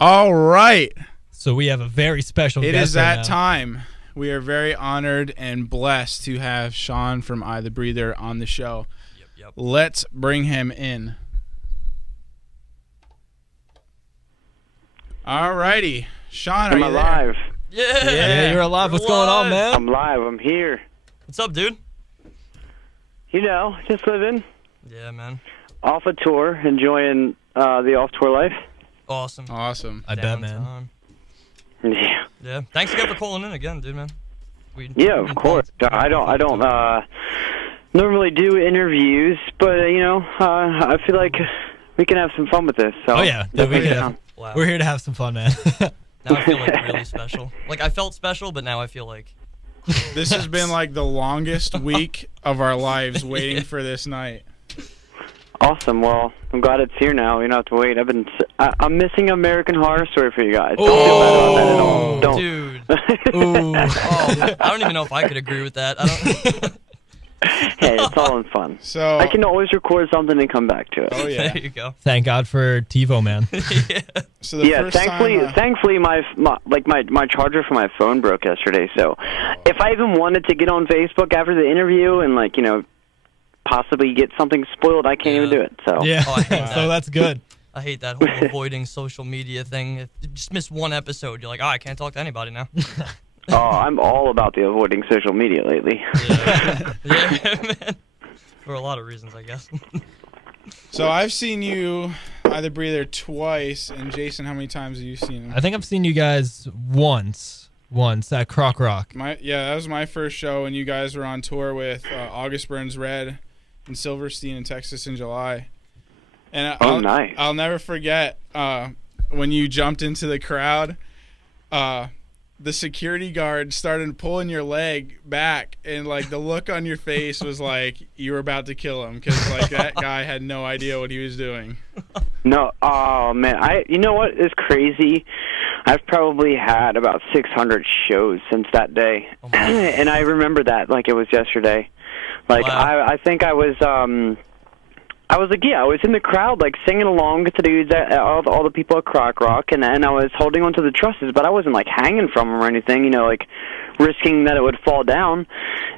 All right. So we have a very special guest. It is that right time. We are very honored and blessed to have Shawn from I the Breather on the show. Yep. Let's bring him in. All righty. Shawn, are I'm you alive. Yeah. Yeah, you're alive. What's going on, man? I'm live. I'm here. What's up, dude? You know, just living Yeah, man. off a tour, enjoying the off-tour life. Awesome. Awesome. I bet, man. Downtime. Yeah. Yeah. Thanks again for calling in again, dude, man. Yeah, of course. I don't normally do interviews, but I feel like we can have some fun with this. So Oh, yeah. Dude, Wow. we're here to have some fun, man. Now I feel like really special. Like I felt special, but now I feel like This has been like the longest week of our lives waiting for this night. Awesome. Well, I'm glad it's here now. You don't have to wait. I'm missing American Horror Story for you guys. Don't feel bad about that at all. Don't. dude. Ooh. Oh, I don't even know if I could agree with that. I don't. Hey, it's all in fun. So I can always record something and come back to it. Oh yeah. There you go. Thank God for TiVo, man. Yeah. So the Yeah, first thankfully, my charger for my phone broke yesterday. So, if I even wanted to get on Facebook after the interview and possibly get something spoiled, I can't even do it. So Yeah. Oh, I hate that. So that's good. I hate that whole avoiding social media thing. If you just miss one episode, you're like, I can't talk to anybody now. I'm all about the avoiding social media lately. Yeah, man. For a lot of reasons, I guess. So I've seen you I the Breather twice, and Jason, how many times have you seen him? I think I've seen you guys once at Croc Rock. That was my first show, and you guys were on tour with August Burns Red and Silverstein in Texas in July. And Nice. I'll never forget when you jumped into the crowd. The security guard started pulling your leg back, and the look on your face was like you were about to kill him because that guy had no idea what he was doing. No, oh man, you know what is crazy? I've probably had about 600 shows since that day, and I remember that like it was yesterday. Wow. I think I was I was in the crowd, singing along with the dudes, all the people at Croc Rock, and I was holding onto the trusses, but I wasn't, hanging from them or anything, risking that it would fall down.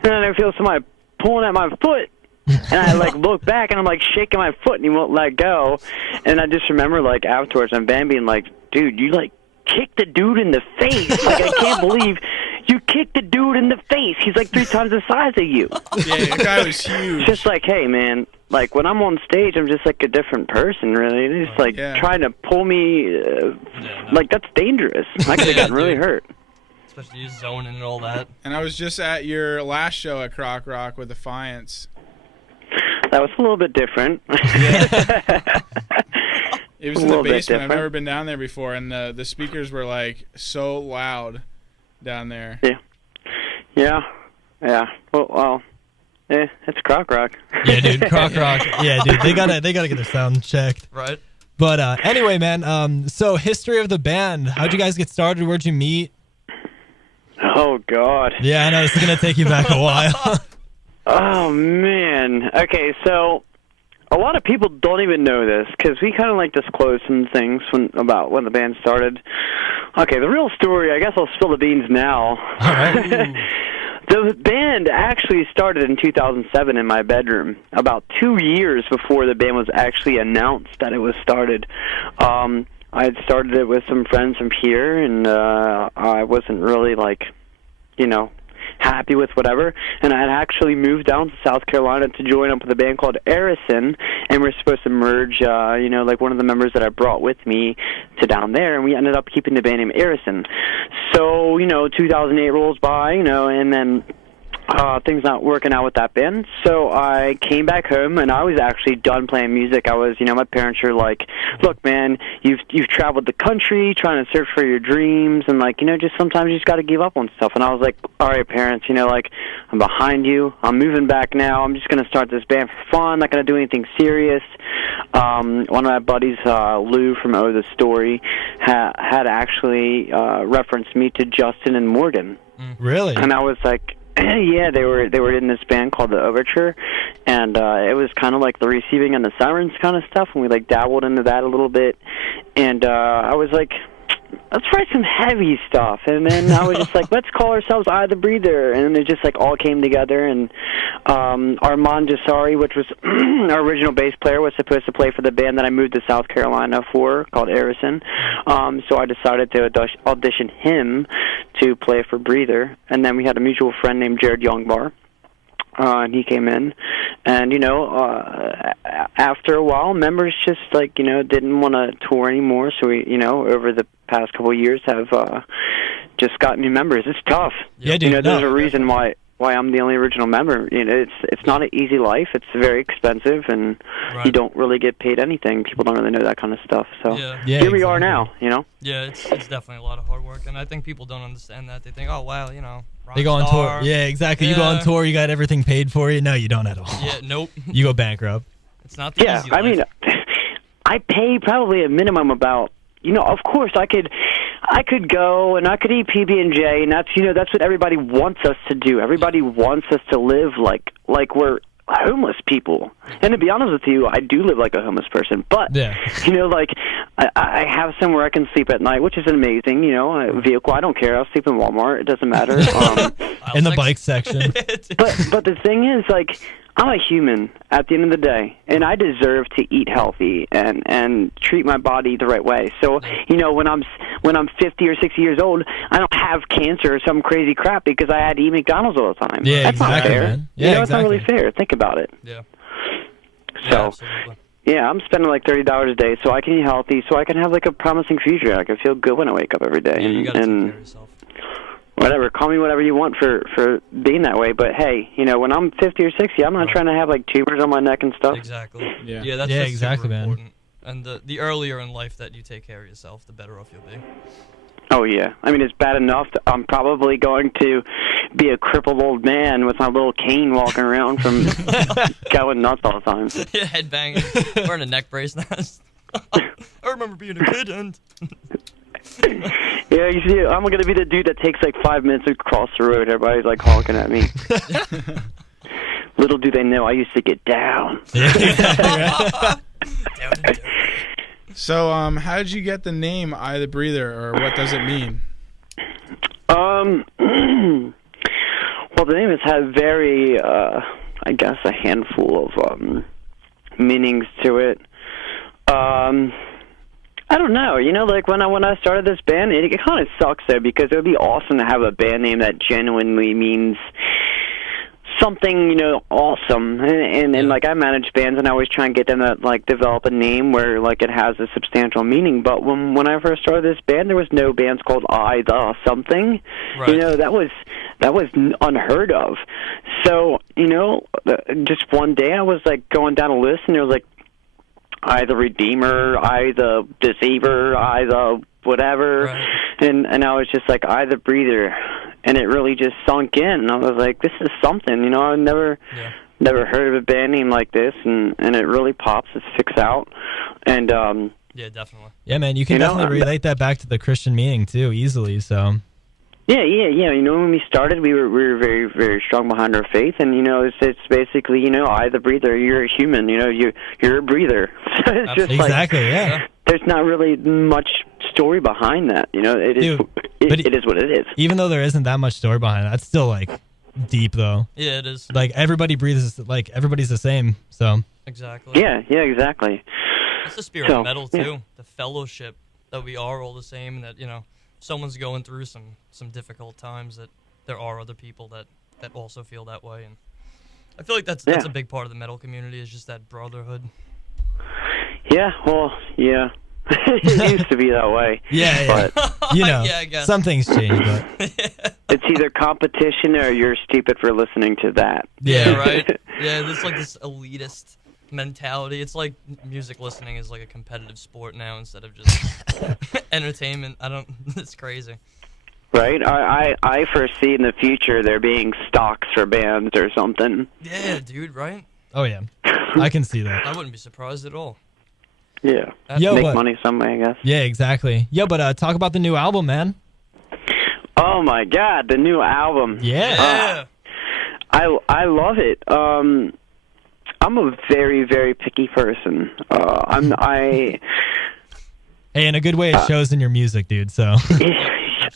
And then I feel somebody pulling at my foot, and I, look back, and I'm, shaking my foot, and he won't let go. And I just remember, afterwards, I'm being like, dude, you, kicked the dude in the face. I can't believe you kicked the dude in the face. He's, 3 times the size of you. Yeah, the guy was huge. Just hey, man. When I'm on stage, I'm just a different person, really. And he's trying to pull me, that's dangerous. I could have gotten really hurt. Especially you zoning and all that. And I was just at your last show at Croc Rock with Defiance. That was a little bit different. It was in the basement. I've never been down there before, and the speakers were so loud down there. Yeah. Well. Yeah, it's Croc Rock. Yeah, dude, Croc Rock. Yeah, dude, they gotta get their sound checked. Right. But anyway, man. So history of the band. How'd you guys get started? Where'd you meet? Oh God. Yeah, I know this is gonna take you back a while. Oh man. Okay, so a lot of people don't even know this because we kind of disclose some things about when the band started. Okay, the real story. I guess I'll spill the beans now. All right. The band actually started in 2007 in my bedroom, about 2 years before the band was actually announced that it was started. I had started it with some friends from here, and I wasn't really, happy with whatever. And I had actually moved down to South Carolina to join up with a band called Arison, and we're supposed to merge, one of the members that I brought with me to down there, and we ended up keeping the band name Arison. So, 2008 rolls by, and then things not working out with that band. So I came back home, and I was actually done playing music. I was, my parents were like, look, man, you've traveled the country trying to search for your dreams, and, just sometimes you just got to give up on stuff. And I was like, all right, parents, I'm behind you. I'm moving back now. I'm just going to start this band for fun, not going to do anything serious. One of my buddies, Lou from Oh the Story, had actually referenced me to Justin and Morgan. Really? And I was like, yeah, they were in this band called The Overture, and it was kind of like the Receiving and the Sirens kind of stuff, and we dabbled into that a little bit, and I was like, let's write some heavy stuff. And then I was just like, let's call ourselves Eye the Breather. And it just like all came together. And Armand Jasari, which was our original bass player, was supposed to play for the band that I moved to South Carolina for, called Arison. So I decided to audition him to play for Breather. And then we had a mutual friend named Jared Youngbar. And he came in, and after a while, members just didn't want to tour anymore. So we, over the past couple of years, have just got new members. It's tough. Yeah, dude. There's a reason why I'm the only original member. It's not an easy life. It's very expensive, and you don't really get paid anything. People don't really know that kind of stuff. So here we are now. Yeah, it's definitely a lot of hard work, and I think people don't understand that. They think, oh wow, they go on tour. Yeah, exactly. You go on tour, you got everything paid for you. No, you don't at all. Yeah, nope. You go bankrupt. It's not the easy life. I mean, I pay probably a minimum about, of course I could go and I could eat PB&J, and that's what everybody wants us to do. Everybody wants us to live like we're homeless people. And to be honest with you, I do live like a homeless person. But I have somewhere I can sleep at night, which is amazing. A vehicle. I don't care. I'll sleep in Walmart. It doesn't matter. In the bike section. But the thing is, I'm a human at the end of the day, and I deserve to eat healthy and treat my body the right way. So, when I'm 50 or 60 years old, I don't have cancer or some crazy crap because I had to eat McDonald's all the time. Yeah, that's exactly, not fair. man. Yeah, it's not really fair. Think about it. Yeah. So, Absolutely. yeah, I'm spending like $30 a day so I can eat healthy, so I can have like a promising future. I can feel good when I wake up every day. Yeah, you gotta take care of yourself. Whatever, call me whatever you want for being that way, but hey, when I'm 50 or 60, I'm not trying to have like tumors on my neck and stuff. Exactly. Yeah. That's exactly, super man. important. And the earlier in life that you take care of yourself, the better off you'll be. Oh yeah, I mean it's bad enough that I'm probably going to be a crippled old man with my little cane walking around from going nuts all the time. Yeah, headbanging, wearing a neck brace. I remember being a kid and. Yeah, you see, I'm going to be the dude that takes like 5 minutes to cross the road. Everybody's like honking at me. Little do they know, I used to get down. So, how did you get the name Eye the Breather, or what does it mean? Well, the name has had very, I guess, a handful of meanings to it. I don't know. When I started this band, it kind of sucks though, because it would be awesome to have a band name that genuinely means something, awesome. And I manage bands, and I always try and get them to develop a name where it has a substantial meaning. But when I first started this band, there was no bands called I the something. Right. That was unheard of. So just one day I was going down a list, and there was I the Redeemer, I the Deceiver, I the whatever, right. and I was just I the Breather, and it really just sunk in. I was like, this is something, I've never heard of a band name like this, and it really pops. It sticks out, and yeah, definitely. Yeah, man, you can definitely relate that back to the Christian meaning too, easily. So. Yeah. When we started, we were very, very strong behind our faith, and it's basically I the Breather. You're a human. You're a breather. It's just exactly. Yeah. There's not really much story behind that. It is. Dude, it is what it is. Even though there isn't that much story behind it, that's still deep though. Yeah, it is. Everybody breathes. Everybody's the same. So. Exactly. Yeah. Exactly. It's the spirit of metal too. Yeah. The fellowship that we are all the same, and that someone's going through some difficult times, that there are other people that also feel that way, and I feel like that's a big part of the metal community, is just that brotherhood. Yeah, well, yeah. It used to be that way. Yeah. But, yeah, I guess. Some things change, but it's either competition or you're stupid for listening to that. Yeah, right. Yeah, there's this elitist mentality. It's like music listening is like a competitive sport now instead of just entertainment. It's crazy. Right? I foresee in the future there being stocks for bands or something. Yeah, dude, right? Oh yeah, I can see that. I wouldn't be surprised at all. Yeah. Make money some way, I guess. Yeah, exactly. Yeah, but talk about the new album, man. Oh my God, the new album. Yeah. I love it. I'm a very, very picky person. Hey, in a good way, it shows in your music, dude. So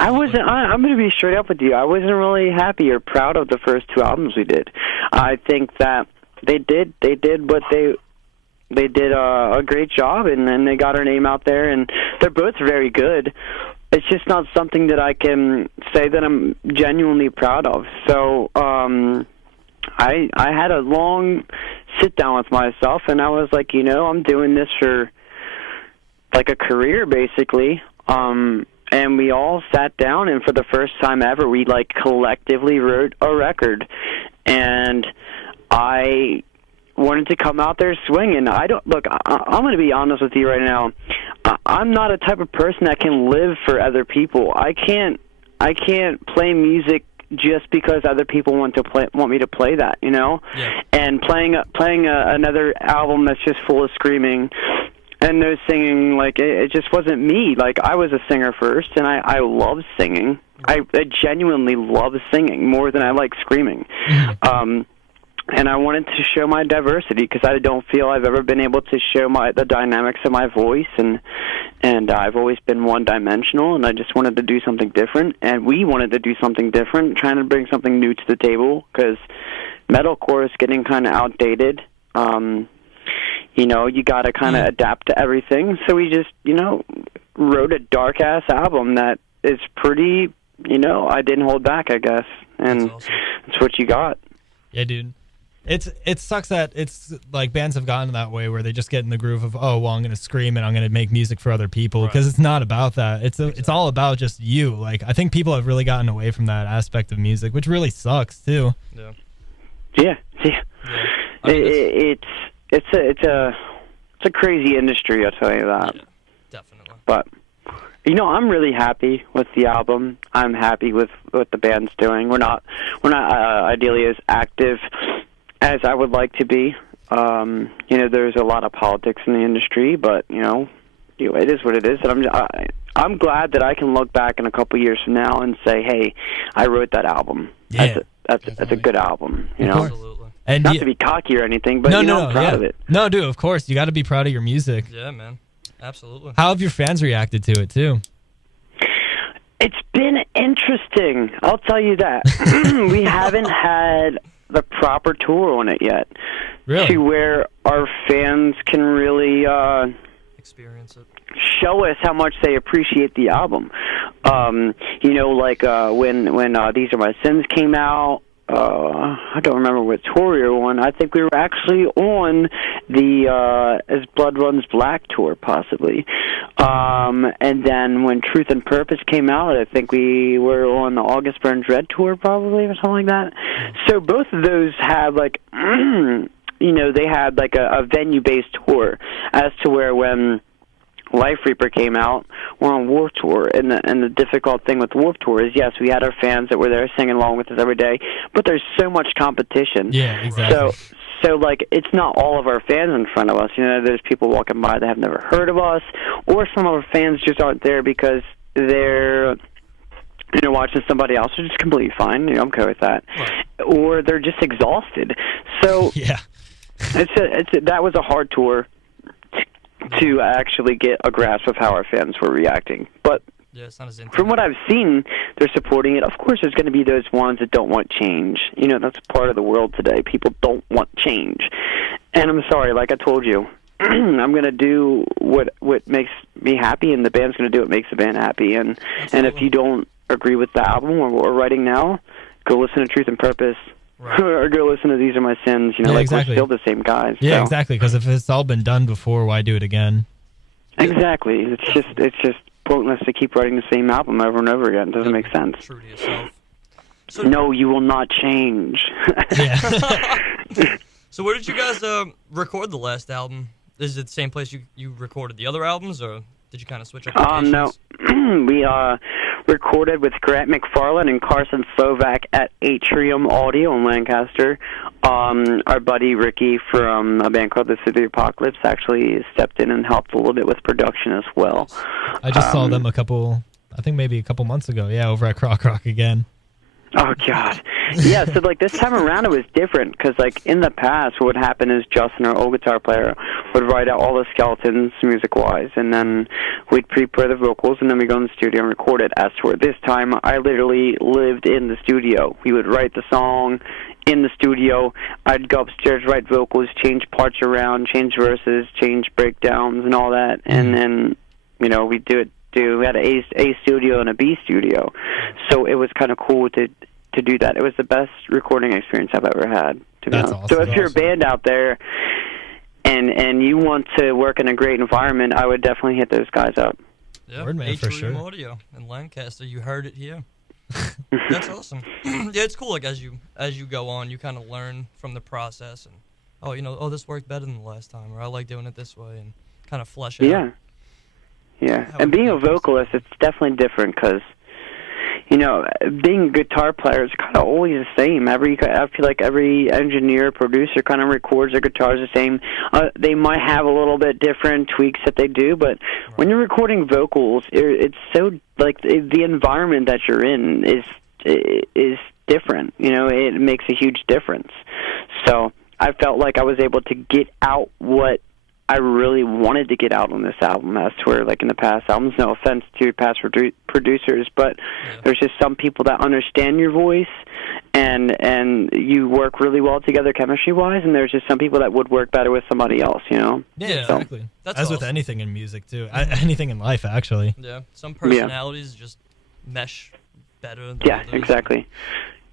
I wasn't. I'm going to be straight up with you. I wasn't really happy or proud of the first 2 albums we did. I think that they did what they did a great job, and then they got our name out there, and they're both very good. It's just not something that I can say that I'm genuinely proud of. So I had a long sit down with myself, and I was like, I'm doing this for like a career, basically. And we all sat down, and for the first time ever, we like collectively wrote a record. And I wanted to come out there swinging. I'm going to be honest with you right now. I'm not a type of person that can live for other people. I can't play music just because other people want me to play that, Yeah. And playing another album that's just full of screaming and no singing, like it just wasn't me. Like I was a singer first, and I love singing. I genuinely love singing more than I like screaming. And I wanted to show my diversity because I don't feel I've ever been able to show the dynamics of my voice, and I've always been one-dimensional, and I just wanted to do something different, and we wanted to do something different, trying to bring something new to the table because metalcore is getting kind of outdated. You got to kind of adapt to everything, so we just, wrote a dark-ass album that is pretty, I didn't hold back, I guess, and that's what you got. Yeah, dude. It sucks that it's like bands have gotten that way where they just get in the groove of, oh, well, I'm going to scream and I'm going to make music for other people, because it's not about that. It's all about just you. Like, I think people have really gotten away from that aspect of music, which really sucks too. Yeah. It's a crazy industry, I'll tell you that. Yeah, definitely. But I'm really happy with the album. I'm happy with what the band's doing. We're not ideally as active as I would like to be. There's a lot of politics in the industry, but it is what it is. And I'm glad that I can look back in a couple years from now and say, hey, I wrote that album. Yeah, that's a good album. Absolutely. And not to be cocky or anything, but I'm proud of it. No, dude, of course. You got to be proud of your music. Yeah, man. Absolutely. How have your fans reacted to it, too? It's been interesting. I'll tell you that. We haven't had the proper tour on it yet. Really? To where our fans can really experience it. Show us how much they appreciate the album. When These Are My Sins came out, I don't remember what tour we were on. I think we were actually on the As Blood Runs Black tour, possibly. And then when Truth and Purpose came out, I think we were on the August Burns Red tour, probably, or something like that. So both of those have, like, they had, like, a venue-based tour, as to where when Life Reaper came out, we're on Warped Tour, and the difficult thing with Warped Tour is, yes, we had our fans that were there singing along with us every day, but there's so much competition. Yeah, exactly. So like, it's not all of our fans in front of us. There's people walking by that have never heard of us, or some of our fans just aren't there because they're watching somebody else, which is completely fine. I'm okay with that. Right. Or they're just exhausted. So yeah, that was a hard tour to actually get a grasp of how our fans were reacting. But it's not as from what I've seen, they're supporting it. Of course, there's going to be those ones that don't want change. That's part of the world today. People don't want change. And I'm sorry, like I told you, I'm going to do what makes me happy, and the band's going to do what makes the band happy. And if you don't agree with the album or what we're writing now, go listen to Truth and Purpose. Right. Or go listen to These Are My Sins. Exactly. We're still the same guys. Yeah, so. exactly. Because if it's all been done before, why do it again? Exactly. It's just pointless to keep writing the same album over and over again. It doesn't make sense. True to yourself. No, you will not change. Yeah. So where did you guys record the last album? Is it the same place you recorded the other albums, or did you kind of switch up locations? No. We recorded with Grant McFarland and Carson Slovak at Atrium Audio in Lancaster. Our buddy Ricky from a band called The City Apocalypse actually stepped in and helped a little bit with production as well. I just saw them maybe a couple months ago. Yeah, over at Croc Rock again. Oh, God. Yeah, so like this time around it was different because like in the past what would happen is Justin, our old guitar player, would write out all the skeletons music-wise, and then we'd prepare the vocals, and then we'd go in the studio and record it. As for this time, I literally lived in the studio. We would write the song in the studio. I'd go upstairs, write vocals, change parts around, change verses, change breakdowns, and all that, and then we we had a studio and a B studio, so it was kind of cool to do that. It was the best recording experience I've ever had, to be honest. Awesome. So if you're a band out there and you want to work in a great environment, I would definitely hit those guys up. Yeah, Word, man, for sure. Audio in Lancaster, you heard it here. That's awesome. Yeah, it's cool. Like as you go on, you kind of learn from the process, and this worked better than the last time, or I like doing it this way, and kind of flesh it out. Yeah, and being a vocalist, it's definitely different because, being a guitar player is kind of always the same. I feel like every engineer, producer kind of records their guitars the same. They might have a little bit different tweaks that they do, but when you're recording vocals, it's so, like, the environment that you're in is different. It makes a huge difference. So I felt like I was able to get out what I really wanted to get out on this album, as to where, like in the past albums, no offense to past producers, but there's just some people that understand your voice, and you work really well together chemistry-wise, and there's just some people that would work better with somebody else, Yeah, exactly. That's As awesome. with anything in music, too. Anything in life, actually. Yeah, some personalities just mesh better than others. Exactly.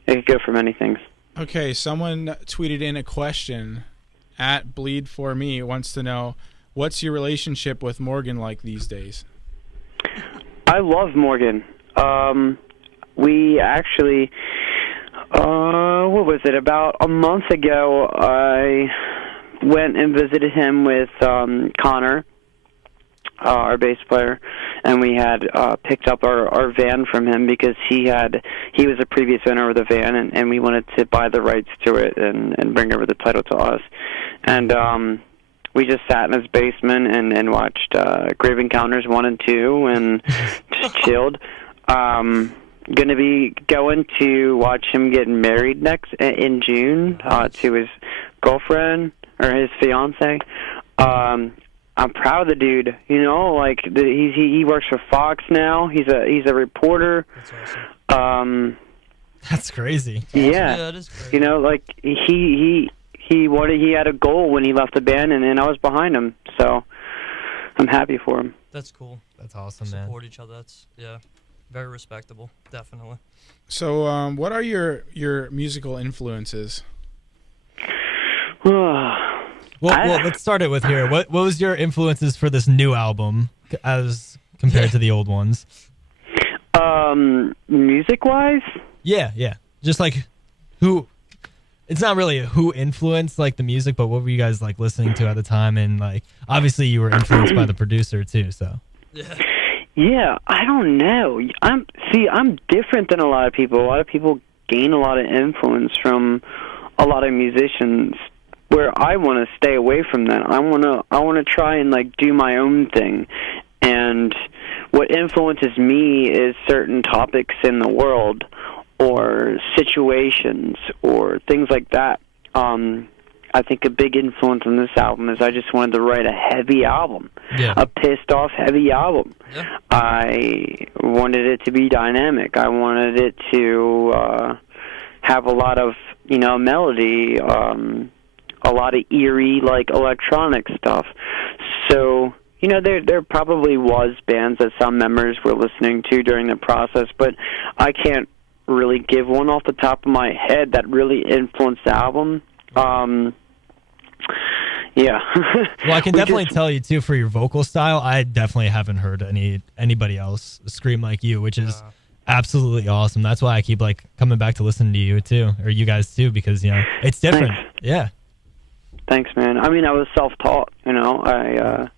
It could go for many things. Okay, someone tweeted in a question. At Bleed For Me wants to know, what's your relationship with Morgan like these days? I love Morgan. We actually, what was it, about a month ago, I went and visited him with Connor, our bass player, and we had picked up our van from him because he was a previous owner of the van, and we wanted to buy the rights to it and bring over the title to us. And we just sat in his basement and watched Grave Encounters 1 and 2 and just chilled. Going to be going to watch him get married in June to his girlfriend or his fiance. I'm proud of the dude. He works for Fox now. He's a reporter. That's awesome. That's crazy. Yeah, that is crazy. He had a goal when he left the band, and I was behind him. So I'm happy for him. That's cool. That's awesome, man. Support each other. That's very respectable. Definitely. So, what are your musical influences? Well, let's start it with here. What was your influences for this new album as compared to the old ones? Music-wise? Yeah. Just like who. It's not really who influenced like the music, but what were you guys like listening to at the time? And like obviously you were influenced by the producer too. So. Yeah, I don't know. I'm different than a lot of people. A lot of people gain a lot of influence from a lot of musicians, where I want to stay away from that. I want to try and like do my own thing. And what influences me is certain topics in the world or situations or things like that. I think a big influence on this album is I just wanted to write a heavy album, a pissed-off heavy album. Yeah. I wanted it to be dynamic. I wanted it to have a lot of, melody, a lot of eerie, like, electronic stuff. So, there probably was bands that some members were listening to during the process, but I can't really give one off the top of my head that really influenced the album. Yeah. Well, I can definitely tell you too, for your vocal style, I definitely haven't heard anybody else scream like you, which is absolutely awesome. That's why I keep like coming back to listen to you too, or you guys too, because it's different. Thanks. Yeah. Thanks, man. I mean, I was self-taught. Yeah.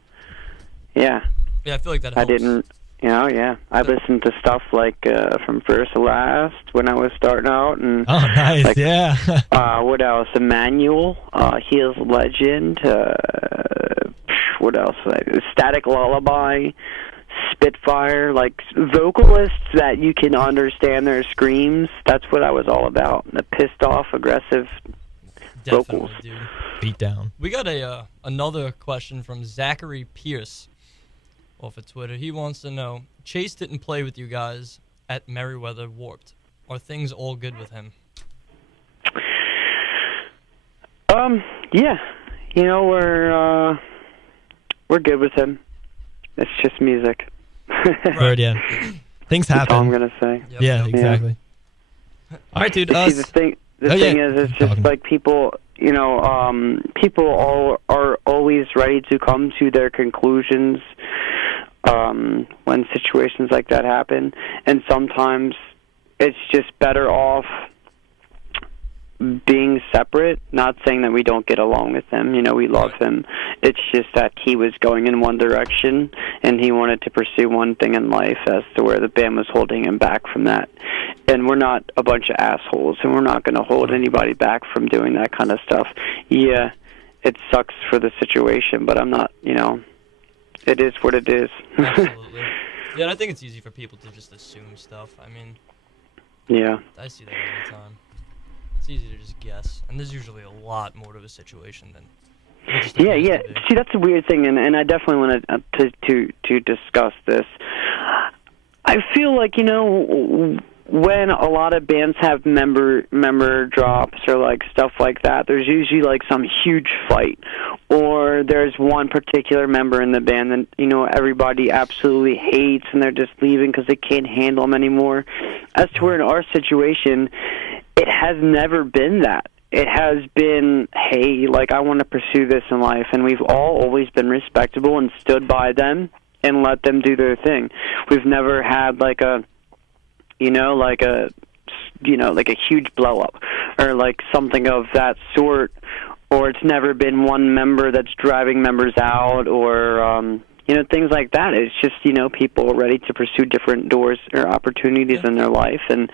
Yeah, I feel like that helps. I didn't. I listened to stuff like From First to Last when I was starting out, and oh, nice, like, yeah. What else? Emmanuel, He Is Legend. What else? Static Lullaby, spitfire, like vocalists that you can understand their screams. That's what I was all about. The pissed off, aggressive vocals. Dude. Beat down. We got another question from Zachary Pierce off of Twitter. He wants to know, Chase didn't play with you guys at Merriweather Warped. Are things all good with him? Yeah. You know, we're good with him. It's just music. Right, yeah. Things happen. That's all I'm gonna say. Yep. Yeah, exactly. All right, dude. See, the thing is, it's just like people, you know, people are always ready to come to their conclusions when situations like that happen, and sometimes it's just better off being separate. Not saying that we don't get along with him, you know, we love him. It's just that he was going in one direction and he wanted to pursue one thing in life, as to where the band was holding him back from that. And we're not a bunch of assholes, and we're not going to hold anybody back from doing that kind of stuff. Yeah, it sucks for the situation, but I'm not, you know, it is what it is. Absolutely. Yeah, and I think it's easy for people to just assume stuff. I mean, yeah, I see that all the time. It's easy to just guess, and there's usually a lot more to a situation than. Yeah. See, that's a weird thing, and I definitely want to discuss this. I feel like, you know, when a lot of bands have member drops or like stuff like that, there's usually like some huge fight, or there's one particular member in the band that, you know, everybody absolutely hates, and they're just leaving because they can't handle them anymore. As to where in our situation, it has never been that. It has been, hey, like, I want to pursue this in life, and we've all always been respectable and stood by them and let them do their thing. We've never had like a huge blow up or like something of that sort, or it's never been one member that's driving members out, or things like that. It's just, people are ready to pursue different doors or opportunities in their life, and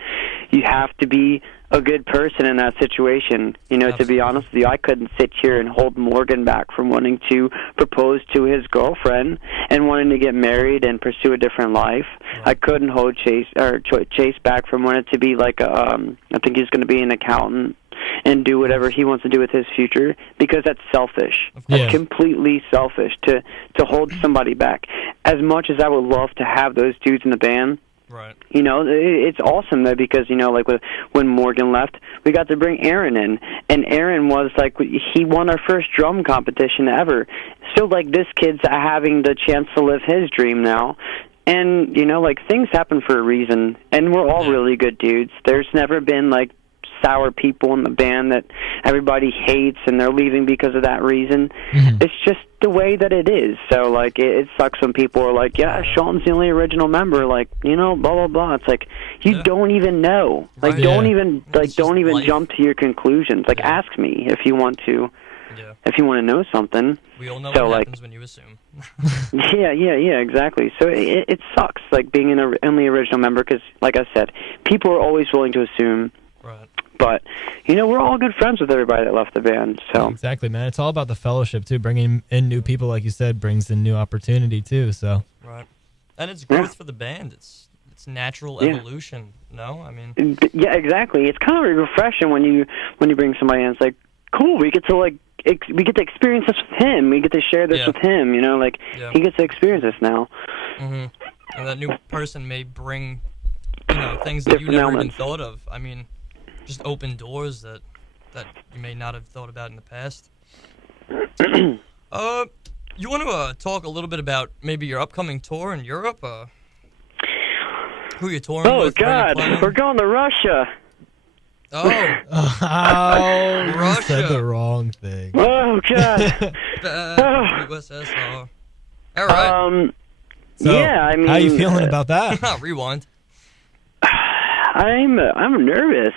you have to be a good person in that situation. To be honest with you, I couldn't sit here and hold Morgan back from wanting to propose to his girlfriend and wanting to get married and pursue a different life. Right. I couldn't hold Chase back from wanting to be like I think he's going to be an accountant and do whatever he wants to do with his future, because that's selfish. That's completely selfish to hold somebody back. As much as I would love to have those dudes in the band, right? It's awesome though, because like when Morgan left, we got to bring Aaron in, and Aaron was like, he won our first drum competition ever. So like, this kid's having the chance to live his dream now. And things happen for a reason, and we're all really good dudes. There's never been like sour people in the band that everybody hates and they're leaving because of that reason. Mm-hmm. It's just the way that it is. So like, it sucks when people are like, yeah, Shawn's the only original member, like, blah blah blah. It's like, you don't even know, like, don't even jump to your conclusions. Like, ask me if you want to know something. We all know what happens when you assume. yeah, exactly. So it sucks, like, being an only original member, because like I said, people are always willing to assume. Right. But, we're all good friends with everybody that left the band. So exactly, man. It's all about the fellowship, too. Bringing in new people, like you said, brings in new opportunity, too. So right. And it's growth for the band. It's natural evolution, no? I mean... Yeah, exactly. It's kind of refreshing when you bring somebody in. It's like, cool, we get to experience this with him. We get to share this with him, he gets to experience this now. Mm-hmm. And that new person may bring, things that you never even thought of. I mean, just open doors that you may not have thought about in the past. You want to talk a little bit about maybe your upcoming tour in Europe? Who you're touring with? Oh, God, we're going to Russia. Oh, Russia. Said the wrong thing. Oh, God. USSR. All right. So, yeah, I mean... How are you feeling about that? Rewind. I'm nervous,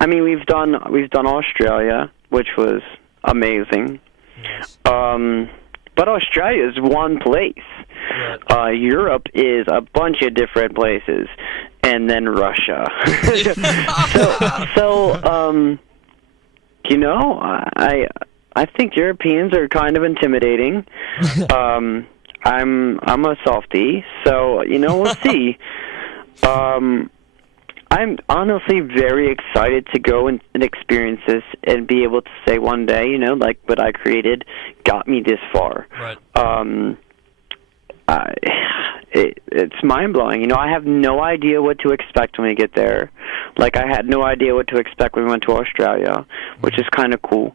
I mean, we've done Australia, which was amazing. Yes. But Australia is one place. Right. Europe is a bunch of different places, and then Russia. I think Europeans are kind of intimidating. I'm a softie, so we'll see. I'm honestly very excited to go and experience this and be able to say one day, like what I created got me this far. Right. It's mind-blowing. I have no idea what to expect when we get there. Like, I had no idea what to expect when we went to Australia, which is kind of cool.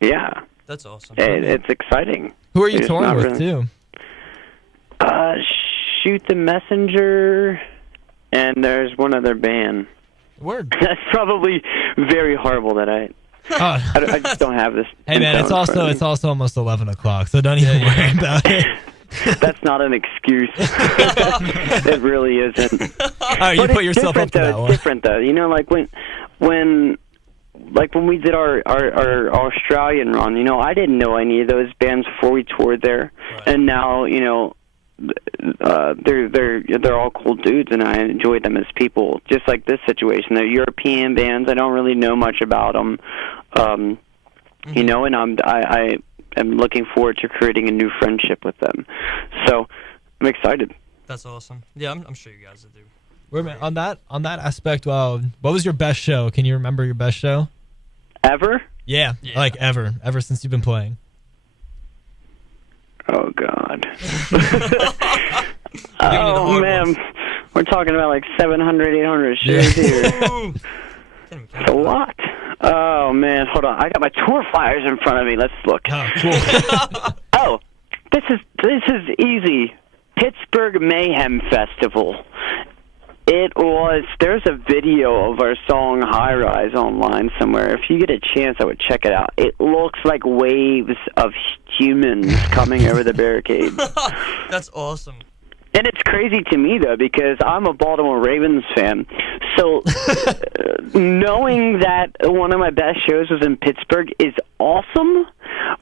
Yeah. That's awesome. It's exciting. Who are you touring with, too? Shoot the Messenger, and there's one other band. Word. That's probably very horrible that I just don't have this. Hey, man, it's also almost 11 o'clock, so don't even worry about it. That's not an excuse. It really isn't. All right, you put yourself up to that one. It's different, though. Like when we did our Australian run, I didn't know any of those bands before we toured there, right. And now they're all cool dudes, and I enjoy them as people. Just like this situation, they're European bands. I don't really know much about them, and I am looking forward to creating a new friendship with them. So I'm excited. That's awesome. Yeah, I'm sure you guys will do. Wait a minute, on that aspect, what was your best show? Can you remember your best show? Ever? Yeah, like ever since you've been playing. Oh, God. Oh, man. We're talking about like 700, 800 shows here. It's a lot. Oh, man. Hold on. I got my tour flyers in front of me. Let's look. Oh, cool. Oh, this is easy. Pittsburgh Mayhem Festival. There's a video of our song High Rise online somewhere. If you get a chance, I would check it out. It looks like waves of humans coming over the barricade. That's awesome. And it's crazy to me, though, because I'm a Baltimore Ravens fan. So knowing that one of my best shows was in Pittsburgh is awesome.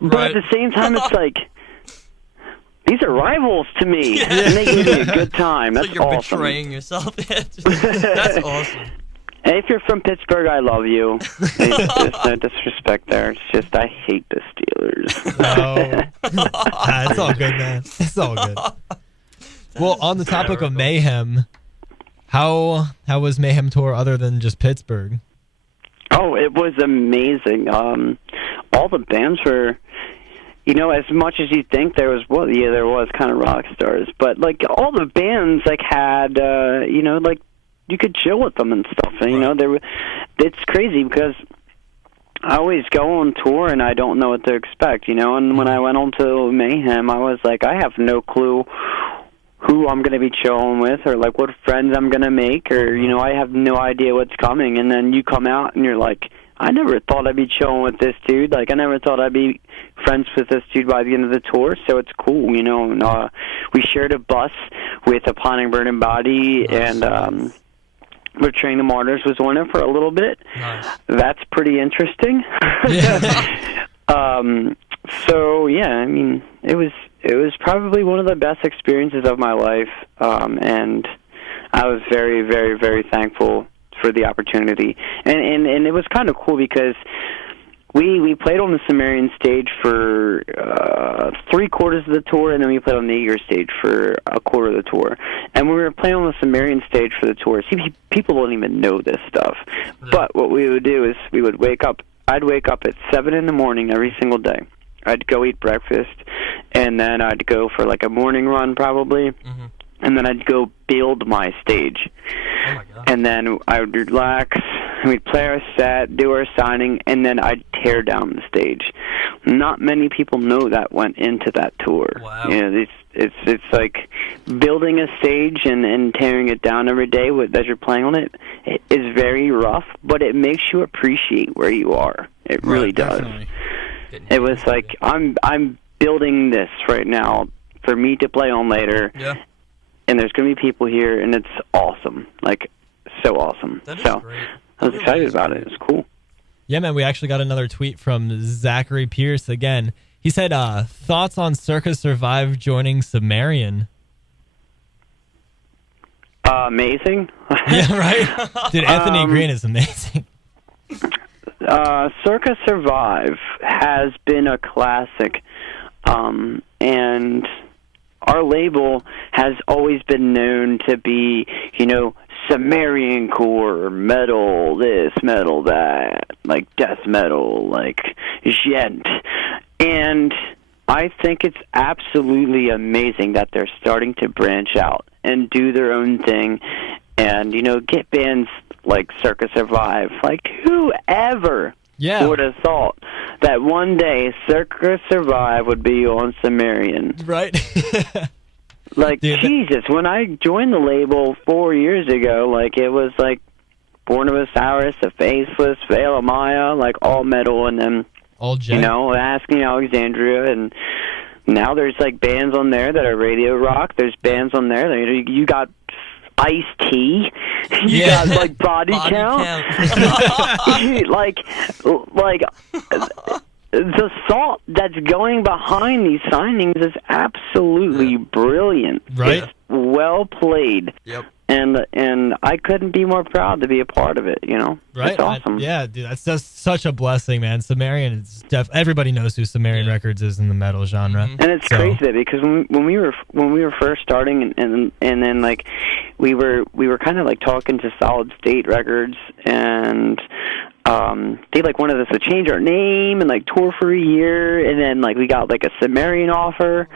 But right. At the same time, it's like, these are rivals to me, and they give me a good time. That's so you're awesome. Betraying yourself. That's awesome. Hey, if you're from Pittsburgh, I love you. There's no disrespect there. It's just I hate the Steelers. No. It's all good, man. It's all good. Well, on the topic of Mayhem, how was Mayhem Tour other than just Pittsburgh? Oh, it was amazing. All the bands were... as much as you think there was kind of rock stars, but like all the bands had, like you could chill with them and stuff. And, it's crazy because I always go on tour and I don't know what to expect, and when I went on to Mayhem, I was like, I have no clue who I'm going to be chilling with or like what friends I'm going to make or, I have no idea what's coming. And then you come out and you're like, I never thought I'd be chilling with this dude. Like, I never thought I'd be friends with this dude by the end of the tour, so it's cool, And, we shared a bus with a Pawning Burning Body, and Betraying the Martyrs was on it for a little bit. Nice. That's pretty interesting. Yeah. So, yeah, I mean, it was probably one of the best experiences of my life, and I was very, very, very thankful for the opportunity, and it was kind of cool because we played on the Sumerian stage for 3/4 of the tour, and then we played on the Eager stage for a quarter of the tour. And when we were playing on the Sumerian stage for the tour, people don't even know this stuff. Yeah. But what we would do is we would wake up. I'd wake up at 7 in the morning every single day. I'd go eat breakfast, and then I'd go for like a morning run probably. Mm-hmm. And then I'd go build my stage. Oh my God. And then I would relax, and we'd play our set, do our signing, and then I'd tear down the stage. Not many people know that went into that tour. Wow. It's like building a stage and tearing it down every day as you're playing on it. It is very rough, but it makes you appreciate where you are. It really does. Definitely. It was like, I'm building this right now for me to play on later. Yeah. And there's going to be people here, and it's awesome. Like, so awesome. That is so great. I was excited about it. It was cool. Yeah, man, we actually got another tweet from Zachary Pierce again. He said, thoughts on Circa Survive joining Sumerian? Amazing. Yeah, right? Dude, Anthony Green is amazing. Circa Survive has been a classic. And our label has always been known to be, Sumerian core, metal this, metal that, like death metal, like gent. And I think it's absolutely amazing that they're starting to branch out and do their own thing and, get bands like Circa Survive. Like, whoever would have thought that one day Circa Survive would be on Sumerian? Right. Like, dude, Jesus, when I joined the label 4 years ago, like, it was like Born of Osiris, The Faceless, Veil of Maya, like, all metal, and then, all Asking Alexandria, and now there's, like, bands on there that are radio rock. There's bands on there that, you got Ice-T. You got, like, Body Count. like, the thought that's going behind these signings is absolutely brilliant. Right. It's well played. Yep. And I couldn't be more proud to be a part of it, Right. It's awesome. Dude, that's just such a blessing, man. Sumerian is everybody knows who Sumerian Records is in the metal genre. And it's crazy because when we were first starting and then like we were kind of like talking to Solid State Records, and they like wanted us to change our name and like tour for a year, and then like we got like a Sumerian offer.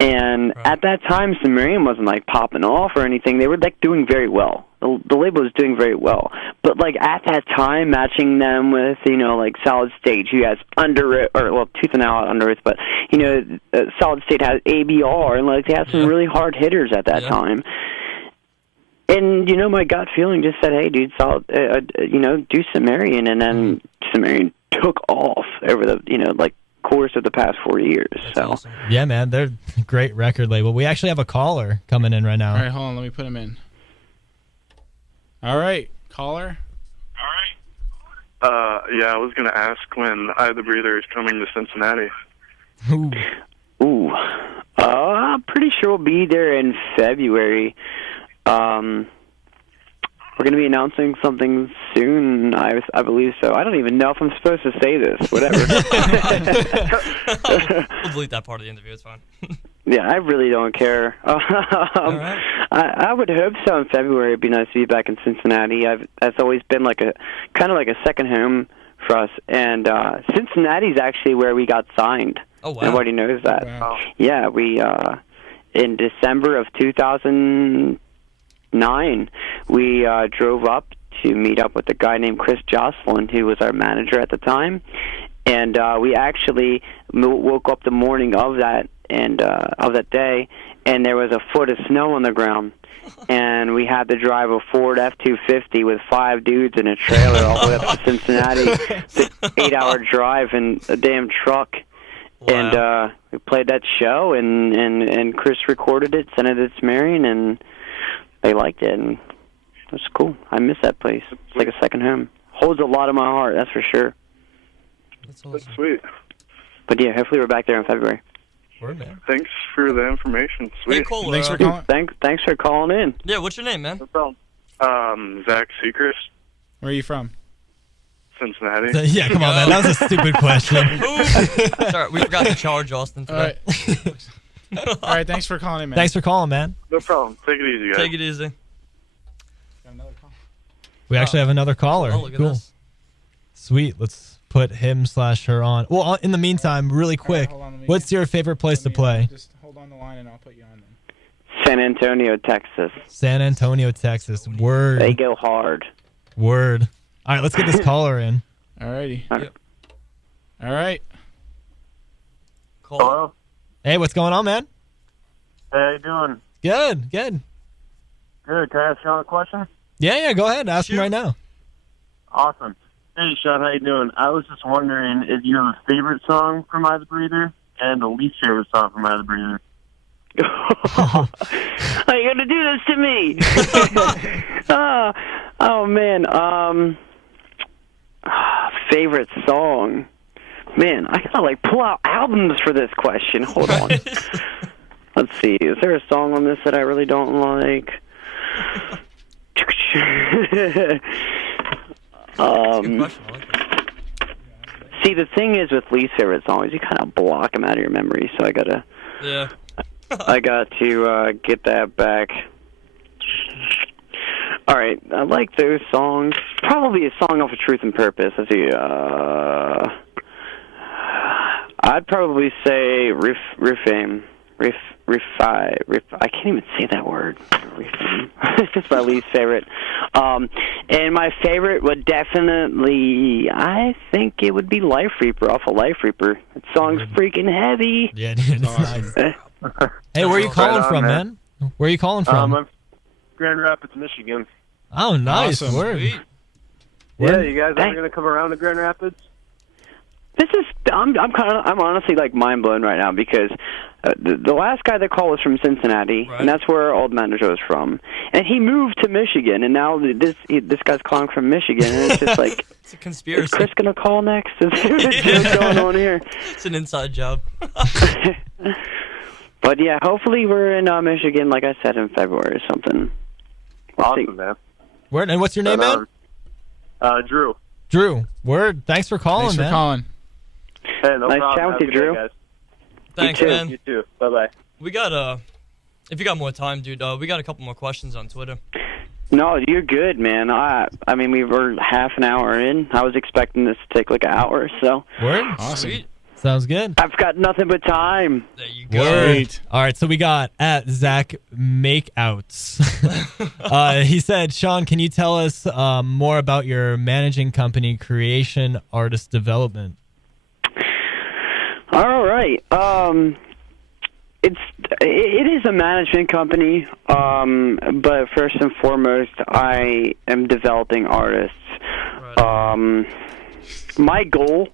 And at that time, Sumerian wasn't like popping off or anything. They were like doing very well. The label was doing very well. But like at that time, matching them with like Solid State, who has Tooth and Nail Under Oath, but Solid State has ABR, and like they had some really hard hitters at that time. And my gut feeling just said, hey, dude, Solid, do Sumerian, and then Sumerian took off over the course of the past 4 years. That's so awesome. Yeah, man, they're a great record label. We actually have a caller coming in right now. All right, hold on, let me put him in. All right, caller. Yeah, I was gonna ask when I the Breather is coming to Cincinnati. Ooh. I'm pretty sure we'll be there in February. We're going to be announcing something soon, I believe so. I don't even know if I'm supposed to say this. Whatever. We'll delete that part of the interview. It's fine. Yeah, I really don't care. Right. I would hope so in February. It'd be nice to be back in Cincinnati. That's always been like a kind of like a second home for us. And Cincinnati's actually where we got signed. Oh, wow. Nobody knows that. Wow. Yeah, we in December of 2009, we drove up to meet up with a guy named Chris Jocelyn, who was our manager at the time. And we actually woke up the morning of that day, and there was a foot of snow on the ground. And we had to drive a Ford F-250 with 5 dudes in a trailer all the way up to Cincinnati. It's an 8-hour drive in a damn truck. Wow. And we played that show, and Chris recorded it, sent it to Sumerian, and they liked it, and it was cool. I miss that place. It's like a second home. Holds a lot in my heart, that's for sure. That's awesome. That's sweet. But yeah, hopefully we're back there in February. Word, man. Thanks for the information. Sweet. Hey, Cole, Thanks for calling. Thanks for calling in. Yeah, what's your name, man? No problem. Zach Sechrist, Where are you from? Cincinnati. Yeah, come on, man. That was a stupid question. Sorry, we forgot to charge Austin All today. right. All right, thanks for calling in, man. Thanks for calling, man. No problem. Take it easy, guys. Take it easy. Got another call. We actually have another caller. Oh, look at Cool. this. Sweet. Let's put him/her on. Well, in the meantime, really quick, hold on, let me- what's your favorite place to play? Just hold on the line and I'll put you on then. San Antonio, Texas. San Antonio, Texas. They Word. go hard. Word. All right, let's get this caller in. All righty. Yep. All right. Cole. Hello? Hey, what's going on, man? Hey, how you doing? Good, good. Good. Can I ask you a question? Yeah, go ahead. Ask him Shoot. right now. Awesome. Hey, Sean, how you doing? I was just wondering if you have a favorite song from I the Breather and the least favorite song from I the Breather. Are you gonna do this to me? oh man. Favorite song. Man, I gotta like pull out albums for this question. Hold on. Let's see. Is there a song on this that I really don't like? That's a good question. I like that. See, the thing is with least favorite songs, you kind of block them out of your memory. So I got to get that back. All right, I like those songs. Probably a song off of Truth and Purpose. Let's see. I'd probably say Refame. I can't even say that word. It's just my least favorite. And my favorite would definitely, I think it would be Life Reaper off of Life Reaper. That song's freaking heavy. Yeah, dude, it's nice. Hey, where are you calling from, man? Where are you calling from? I'm Grand Rapids, Michigan. Oh, nice. Awesome. Word. Yeah, you guys ever gonna come around to Grand Rapids? I'm honestly like mind blown right now because the last guy that called was from Cincinnati, and that's where our old manager was from, and he moved to Michigan, and now this guy's calling from Michigan, and it's just like it's a conspiracy. Is Chris gonna call next? What's going on here? It's an inside job. But yeah, hopefully we're in Michigan, like I said, in February or something. Awesome, man. Word, and what's your name, man? Drew. Drew. Word. Thanks for calling, Thanks for man. calling. Hey, no nice problem. chatting with you, Drew. Guys. Thanks, you too. man. You too. Bye-bye. We got if you got more time, dude, we got a couple more questions on Twitter. No, you're good, man. I mean, we were half an hour in. I was expecting this to take like an hour or so. Word. Awesome. Sweet. Sounds good. I've got nothing but time. There you go. Word. All right, so we got at Zach Makeouts. He said, Shawn, can you tell us more about your managing company, Creation Artist Development? All right. It is a management company, but first and foremost, I am developing artists. Right. My goal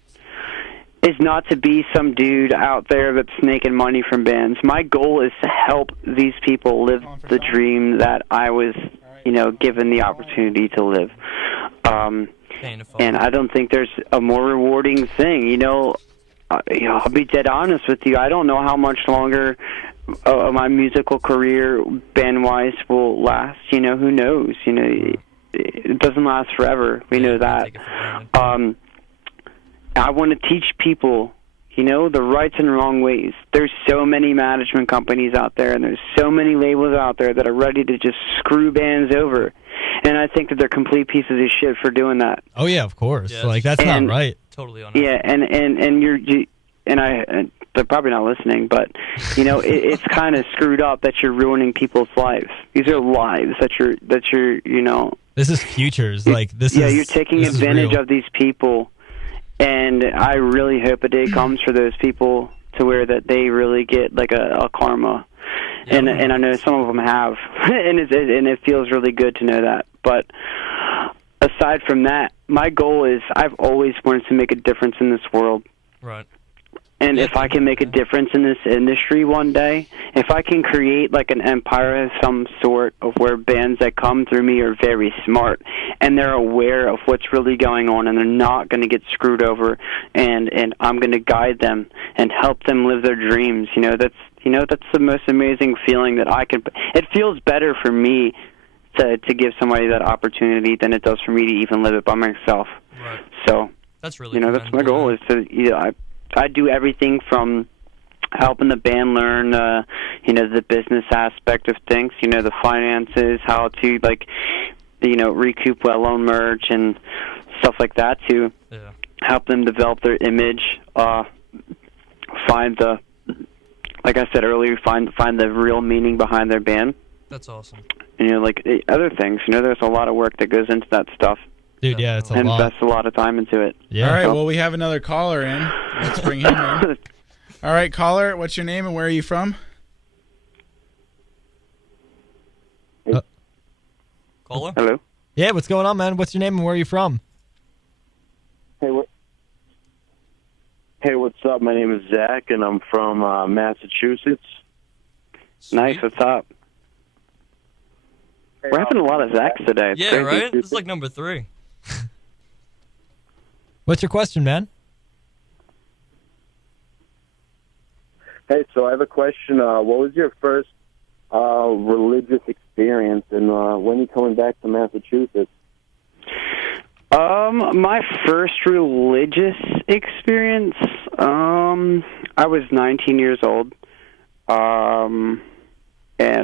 is not to be some dude out there that's making money from bands. My goal is to help these people live the dream that I was, given the opportunity to live. And I don't think there's a more rewarding thing. I'll be dead honest with you. I don't know how much longer my musical career, band-wise, will last. Who knows? It doesn't last forever. We know that. I want to teach people, the rights and wrong ways. There's so many management companies out there, and there's so many labels out there that are ready to just screw bands over. And I think that they're complete pieces of shit for doing that. Oh yeah, of course. Yeah, that's not right. Totally unethical. Yeah, and they're probably not listening, but it's kind of screwed up that you're ruining people's lives. These are lives that you're. This is futures. You're taking advantage of these people. And I really hope a day comes for those people to where that they really get like a karma, and I know some of them have, and it feels really good to know that. But aside from that, my goal is I've always wanted to make a difference in this world. Right. And if I can make a difference in this industry one day, if I can create like an empire of some sort of where bands that come through me are very smart and they're aware of what's really going on and they're not going to get screwed over, and I'm going to guide them and help them live their dreams. That's the most amazing feeling that I can. It feels better for me to give somebody that opportunity than it does for me to even live it by myself. Right. So that's really that's my goal is to I do everything from helping the band learn, the business aspect of things, the finances, how to recoup well-owned merch and stuff like that, to help them develop their image, find the, like I said earlier, find the real meaning behind their band. That's awesome. And other things, there's a lot of work that goes into that stuff. Dude, yeah, it's a lot. Invest a lot of time into it. Yeah. All right, well, we have another caller in. Let's bring him in. All right, caller, what's your name and where are you from? Caller? Hello? Yeah, what's going on, man? What's your name and where are you from? Hey, what's up? My name is Zach, and I'm from Massachusetts. Sweet. Nice, what's up? We're having a lot of Zachs today. It's crazy. Right? This is like number 3. What's your question, man? Hey, so I have a question. What was your first religious experience, and when are you coming back to Massachusetts? My first religious experience, I was 19 years old, and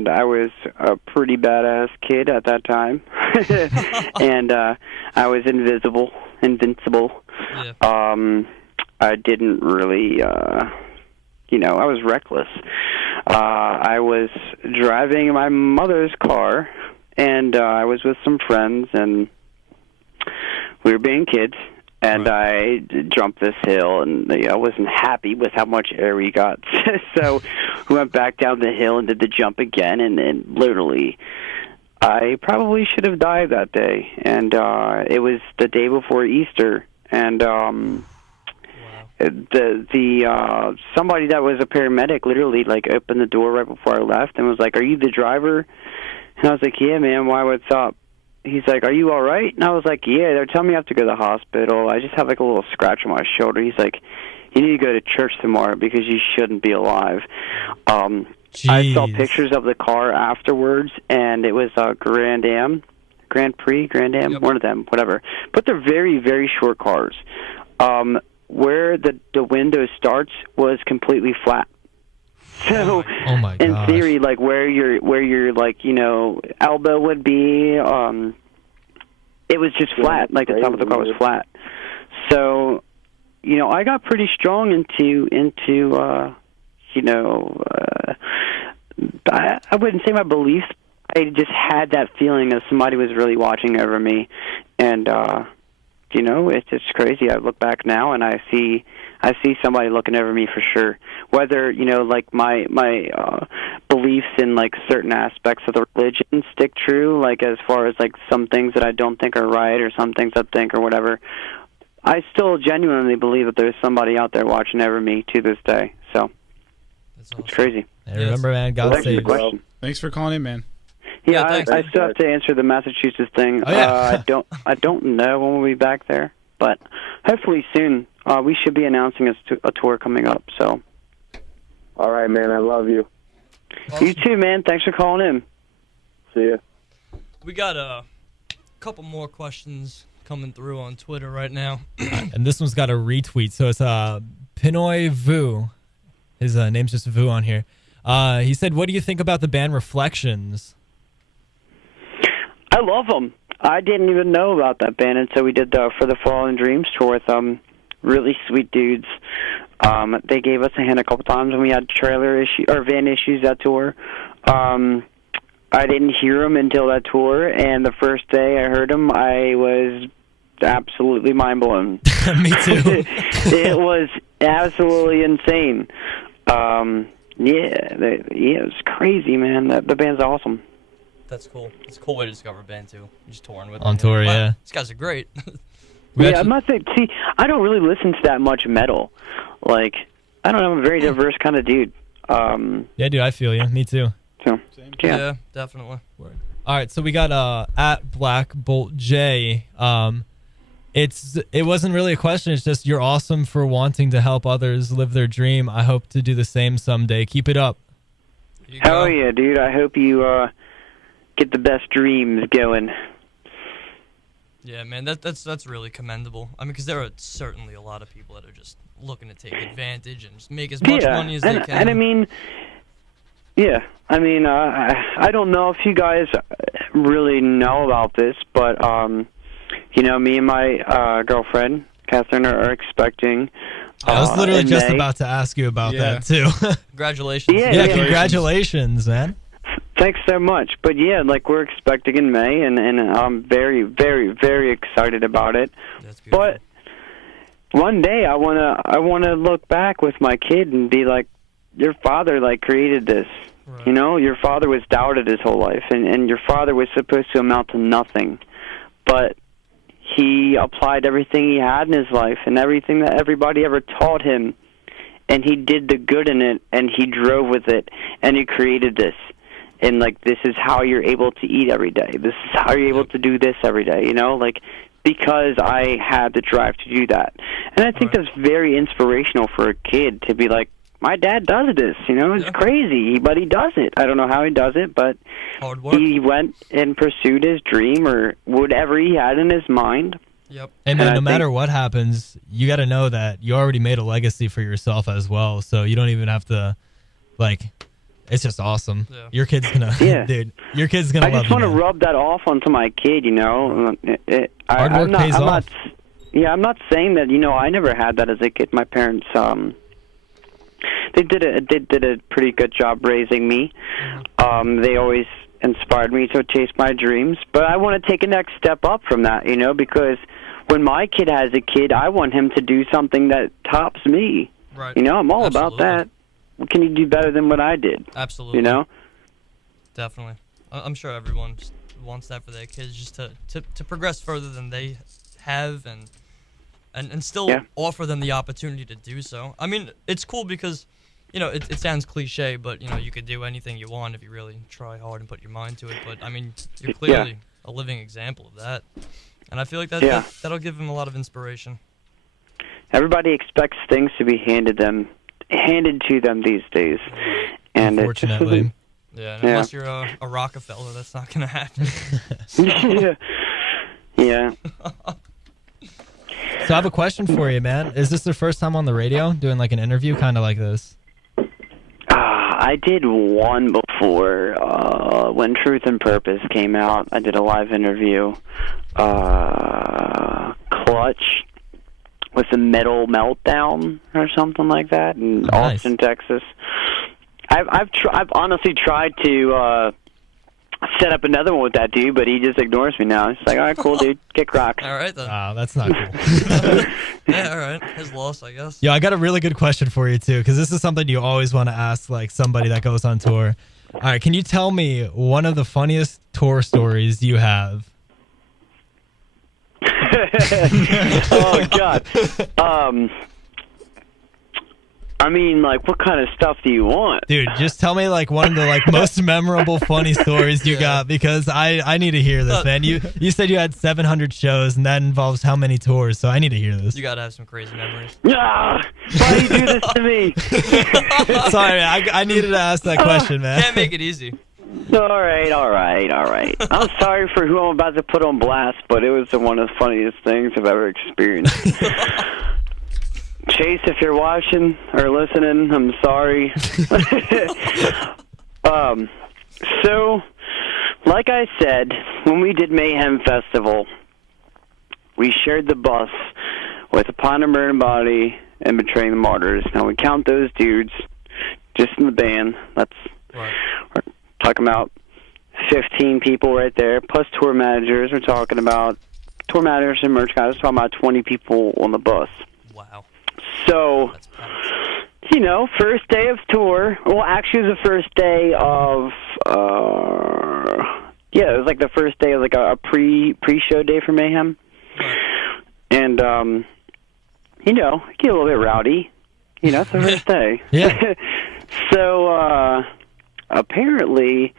I was a pretty badass kid at that time, and I was invincible. Yeah. I didn't really, I was reckless. I was driving my mother's car, and I was with some friends, and we were being kids, and I jumped this hill, and I wasn't happy with how much air we got. So we went back down the hill and did the jump again, and literally, I probably should have died that day. And it was the day before Easter, and the somebody that was a paramedic literally like opened the door right before I left and was like, "Are you the driver?" And I was like, "Yeah, man. Why? What's up?" He's like, "Are you all right?" And I was like, "Yeah, they're telling me I have to go to the hospital. I just have like a little scratch on my shoulder." He's like, "You need to go to church tomorrow because you shouldn't be alive." I saw pictures of the car afterwards, and it was a Grand Am, Yep. one of them, whatever. But they're very, very short cars. Where the window starts was completely flat. So, Oh my in gosh. theory, like where your like elbow would be, it was just flat. Like the top of the car was flat. So, I got pretty strong into I wouldn't say my beliefs. I just had that feeling that somebody was really watching over me, and it's just crazy. I look back now and I see somebody looking over me for sure. Whether like my beliefs in like certain aspects of the religion stick true, like as far as like some things that I don't think are right or some things I think or whatever, I still genuinely believe that there's somebody out there watching over me to this day. So That's awesome. it's crazy. Hey, remember, man, God Thanks for the saves. question. Thanks for calling in, man. Yeah, thanks. I still have to answer the Massachusetts thing. Oh, yeah. I don't know when we'll be back there, but hopefully soon. We should be announcing a tour coming up. So, All right, man. I love you. You too, man. Thanks for calling in. See ya. We got a couple more questions coming through on Twitter right now. And this one's got a retweet. So it's Pinoy Vu. His name's just Vu on here. He said, "What do you think about the band Reflections?" I love them. I didn't even know about that band until we did the For the Fallen Dreams tour with really sweet dudes. They gave us a hand a couple times when we had van issues that tour. I didn't hear them until that tour, and the first day I heard them, I was absolutely mind blown. Me too. It was absolutely insane. It was crazy, man. The band's awesome. That's cool. It's a cool way to discover a band too. Just touring with On them. tour, Wow, yeah. These guys are great. I must say, see, I don't really listen to that much metal. Like, I don't know, I'm a very diverse kind of dude. Yeah, dude, I feel you. Me too. So, yeah. Yeah, definitely. All right, so we got at Black Bolt J. It wasn't really a question. It's just you're awesome for wanting to help others live their dream. I hope to do the same someday. Keep it up. There you Hell go. yeah, dude. I hope you get the best dreams going. Yeah, man, that's really commendable. I mean, because there are certainly a lot of people that are just looking to take advantage and just make as much money as they can. And I mean, I don't know if you guys really know about this, but me and my girlfriend Catherine are expecting. I was literally in just May. about to ask you about Yeah. that too. Congratulations. Yeah, Congratulations, man. Thanks so much. But yeah, like we're expecting in May, and I'm very, very, very excited about it. That's beautiful. But one day I wanna look back with my kid and be like, your father like created this. Right. Your father was doubted his whole life, and your father was supposed to amount to nothing, but he applied everything he had in his life and everything that everybody ever taught him, and he did the good in it, and he drove with it, and he created this. And, like, this is how you're able to eat every day. This is how you're able to do this every day, because I had the drive to do that. And I think that's very inspirational for a kid to be like, my dad does this, it's crazy, but he does it. I don't know how he does it, but Hard work. he went and pursued his dream or whatever he had in his mind, Yep. Hey man, And no I matter think- what happens, you got to know that you already made a legacy for yourself as well. So you don't even have to, like, it's just awesome. Yeah. Your kid's gonna, Yeah. dude. Your kid's gonna I love just you. want to man. rub that off onto my kid, you know. Hard work pays off. I'm not saying that, you know, I never had that as a kid. My parents, they did a pretty good job raising me. They always inspired me to chase my dreams, but I want to take a next step up from that, you know, because when my kid has a kid, I want him to do something that tops me. Right. You know, I'm all Absolutely. about that. What can you do better than what I did? Absolutely. You know? Definitely. I'm sure everyone just wants that for their kids, just to progress further than they have and still offer them the opportunity to do so. I mean, it's cool because, you know, it sounds cliche, but, you know, you could do anything you want if you really try hard and put your mind to it. But, I mean, you're clearly a living example of that. And I feel like that'll give them a lot of inspiration. Everybody expects things to be handed to them these days. And Unfortunately. Yeah, and unless you're a Rockefeller, that's not going to happen. Yeah. So I have a question for you, man. Is this their first time on the radio doing like an interview kind of like this? I did one before when Truth and Purpose came out. I did a live interview. Clutch with the Metal Meltdown or something like that in Nice. Austin, Texas. I've honestly tried to set up another one with that dude, but he just ignores me now. He's like, all right, cool, dude, kick rocks. All right, then. Wow, that's not cool. Yeah, all right. His loss, I guess. Yo, I got a really good question for you too, because this is something you always want to ask like somebody that goes on tour. All right, can you tell me one of the funniest tour stories you have? Oh God. I mean, like, what kind of stuff do you want? Dude, just tell me like one of the like most memorable funny stories you got, because I need to hear this, man. You said you had 700 shows, and that involves how many tours? So I need to hear this. You got to have some crazy memories. Ah, why do you do this to me? Sorry, I needed to ask that question, man. Can't make it easy. All right. I'm sorry for who I'm about to put on blast, but it was one of the funniest things I've ever experienced. Chase, if you're watching or listening, I'm sorry. So, like I said, when we did Mayhem Festival, we shared the bus with Upon a Burning Body and Betraying the Martyrs. Now, we count those dudes just in the band. We're talking about 15 people right there, plus tour managers. We're talking about tour managers and merch guys. We're talking about 20 people on the bus. Wow. So, That's packed. you know, first day of tour. Well, actually, it was the first day of. It was like the first day of like a pre-show day for Mayhem, and you know, get a little bit rowdy. You know, it's the first day. Yeah. So apparently,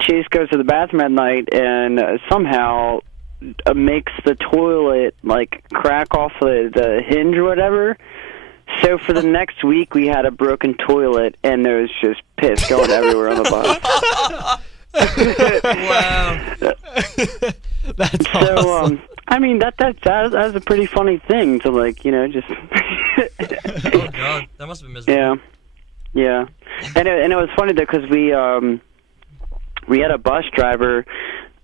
Chase goes to the bathroom at night and somehow makes the toilet like crack off the hinge or whatever. So for the next week, we had a broken toilet, and there was just piss going everywhere on the bus. Wow. That's So, awesome. I mean, that was a pretty funny thing to, like, you know, just. Oh, God. That must have been miserable. Yeah. And it was funny, though, because we had a bus driver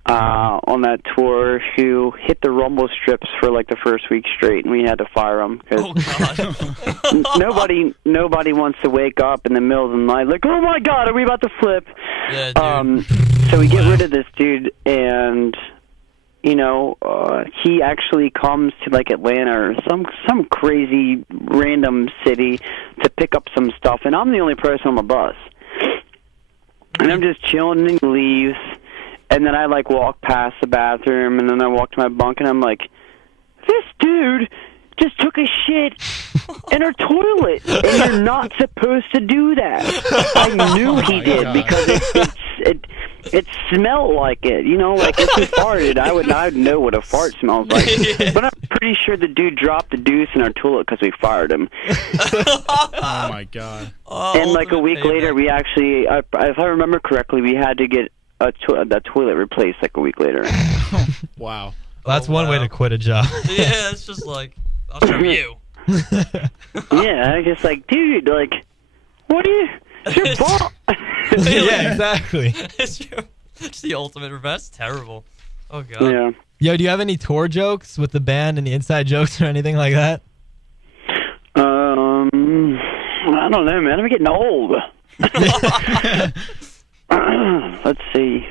on that tour who hit the rumble strips for like the first week straight, and we had to fire him because Oh, God. nobody wants to wake up in the middle of the night like, oh my God, are we about to flip? Yeah, dude. So we get rid of this dude, and you know, he actually comes to like Atlanta or some crazy random city to pick up some stuff, and I'm the only person on the bus, and I'm just chilling, and he leaves. And then I, like, walk past the bathroom, and then I walk to my bunk, and I'm like, this dude just took a shit in our toilet, and you're not supposed to do that. I knew he did God. because it smelled like it. You know, like if he farted, I'd know what a fart smells like. But I'm pretty sure the dude dropped the deuce in our toilet because we fired him. Oh my God. And like a week later, we actually, if I remember correctly, we had to get that toilet replaced like a week later. Wow. that's one way to quit a job. Yeah, it's just like, I'll show you. Yeah, I just like, dude, like, what are you? It's your fault. Yeah, exactly. It's the ultimate revenge. That's terrible. Oh, God. Yeah. Yo, do you have any tour jokes with the band, any inside jokes or anything like that? I don't know, man. I'm getting old. Let's see.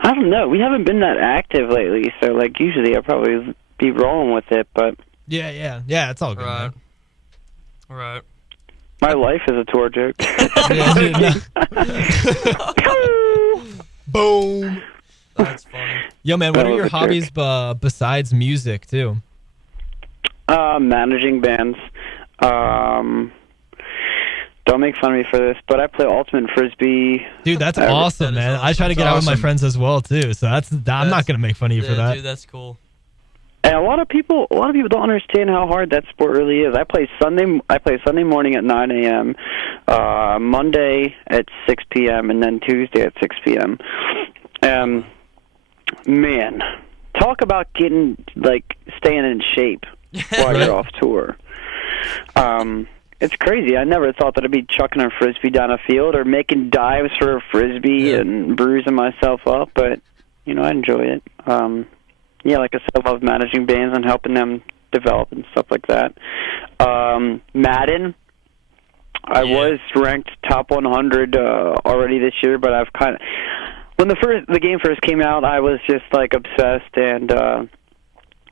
I don't know. We haven't been that active lately, so like usually I'd probably be rolling with it, but Yeah, it's all good. Right. Man. Right. my life is a tour joke. Yeah, dude, Boom. That's funny. Yo, man, what That are was your a hobbies besides music, too? Managing bands. Don't make fun of me for this, but I play ultimate frisbee. Dude, that's awesome, That is man. awesome. I try to get out with my Awesome. friends as well, too. So I'm not going to make fun of you for that. Dude, that's cool. And a lot of people don't understand how hard that sport really is. I play Sunday morning at 9 a.m., Monday at 6 p.m., and then Tuesday at 6 p.m. Man, talk about staying in shape while you're off tour. It's crazy. I never thought that I'd be chucking a frisbee down a field or making dives for a frisbee and bruising myself up, but I enjoy it. Like I said, I love managing bands and helping them develop and stuff like that. Madden, I was ranked top 100 already this year, but I've kind of when the game first came out, I was just like obsessed and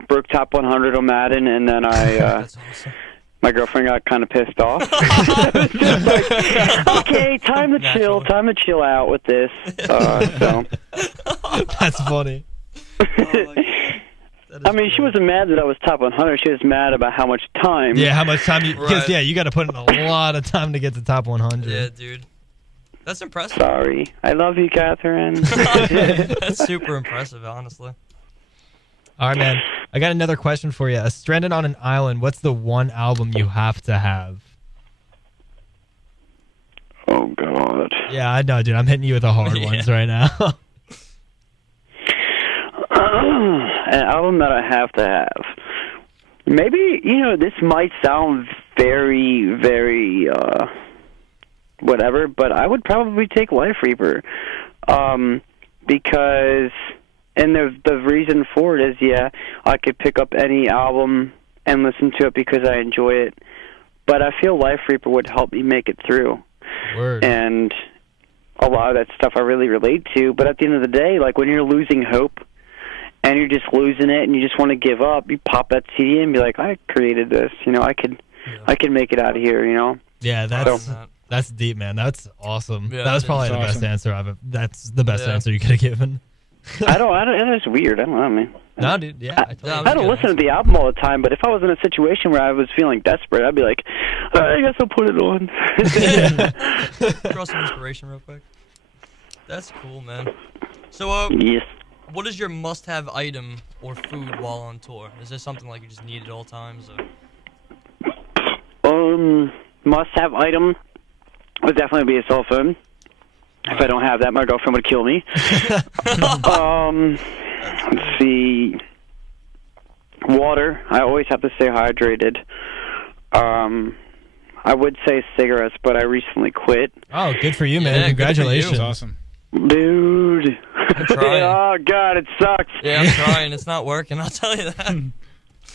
broke top 100 on Madden, and then That's awesome. my girlfriend got kind of pissed off. Just like, okay, time to chill out with this. So. That's funny. I mean, she wasn't mad that I was top 100. She was mad about how much time. Yeah, how much time you... Because, Right. you got to put in a lot of time to get to top 100. Yeah, dude. That's impressive. Sorry. I love you, Catherine. That's super impressive, honestly. All right, man. I got another question for you. Stranded on an Island, what's the one album you have to have? Oh, God. Yeah, I know, dude. I'm hitting you with the hard ones right now. An album that I have to have. Maybe, this might sound very, very, whatever, but I would probably take Life Reaper. Because, and the reason for it is, I could pick up any album and listen to it because I enjoy it. But I feel Life Reaper would help me make it through. Word. And a lot of that stuff I really relate to. But at the end of the day, like when you're losing hope and you're just losing it and you just want to give up, you pop that CD and be like, I created this. I could make it out of here, Yeah, that's deep, man. That's awesome. Yeah, that was that probably is the best awesome. answer That's the best answer you could have given. It's weird. I don't know, man. No, dude. Yeah, I totally I don't listen to the album all the time, but if I was in a situation where I was feeling desperate, I'd be like, I guess I'll put it on. Draw some inspiration real quick. That's cool, man. So, Yes. what is your must-have item or food while on tour? Is there something like you just need at all times? Or? Must-have item would definitely be a cell phone. If I don't have that, my girlfriend would kill me. Let's see. Water. I always have to stay hydrated. I would say cigarettes, but I recently quit. Oh, good for you, man. Yeah, good for you. Congratulations. That's awesome. Dude. trying. Oh, God, it sucks. Yeah, I'm trying. It's not working. I'll tell you that.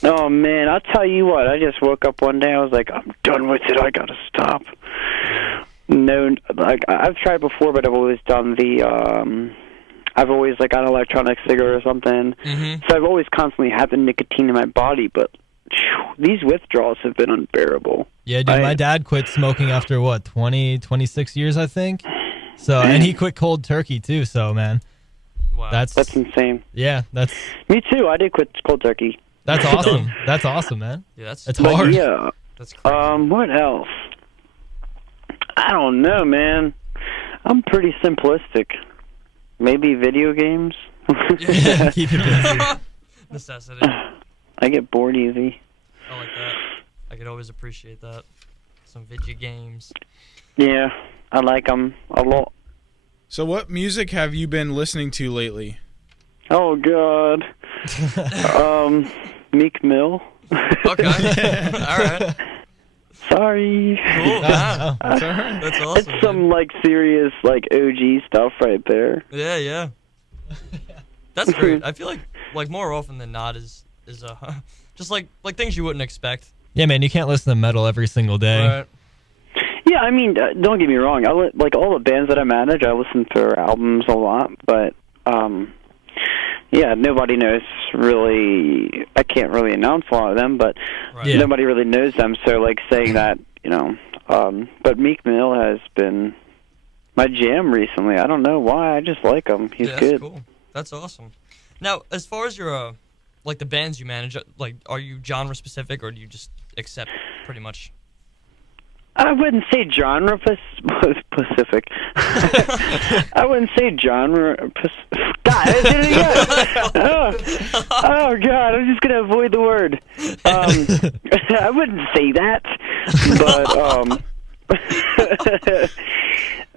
Oh, man, I'll tell you what. I just woke up one day. I was like, I'm done with it. I got to stop. No, like, I've tried before, but I've always done I've always, got an electronic cigarette or something. Mm-hmm. So I've always constantly had the nicotine in my body, but these withdrawals have been unbearable. Yeah, dude, my dad quit smoking after, 26 years, I think? So, and he quit cold turkey, too, so, man. Wow. That's insane. Yeah, Me too. I did quit cold turkey. that's awesome. That's awesome, man. Yeah, It's But hard. yeah. that's crazy. What else? I don't know, man. I'm pretty simplistic. Maybe video games. Yeah, keep it busy. Necessity. I get bored easy. I like that. I could always appreciate that. Some video games. Yeah, I like them a lot. So what music have you been listening to lately? Oh, God. Meek Mill. Okay. All right. Sorry. Cool. Yeah. That's all right. That's awesome. It's some like serious like OG stuff right there. Yeah. That's great. I feel like more often than not is just like things you wouldn't expect. Yeah, man, you can't listen to metal every single day. Right. Yeah, I mean, don't get me wrong. Like all the bands that I manage, I listen to their albums a lot, but yeah, nobody knows really. I can't really announce a lot of them, but nobody really knows them. So, like saying that, but Meek Mill has been my jam recently. I don't know why. I just like him. He's that's good. Cool. That's awesome. Now, as far as your like the bands you manage, like, are you genre specific or do you just accept pretty much? I wouldn't say genre specific. I wouldn't say genre. God, I did it again. Oh God, I'm just gonna avoid the word. I wouldn't say that, but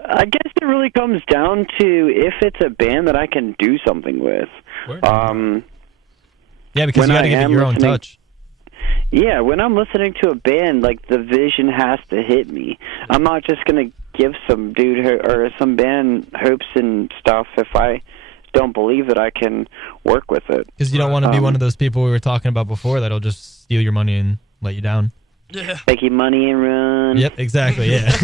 I guess it really comes down to if it's a band that I can do something with. Yeah, because you got to give it your own touch. Yeah, when I'm listening to a band, like, the vision has to hit me. I'm not just going to give some dude or some band hopes and stuff if I don't believe that I can work with it. Because you don't want to be one of those people we were talking about before that'll just steal your money and let you down. Yeah. Take your money and run. Yep, exactly, yeah.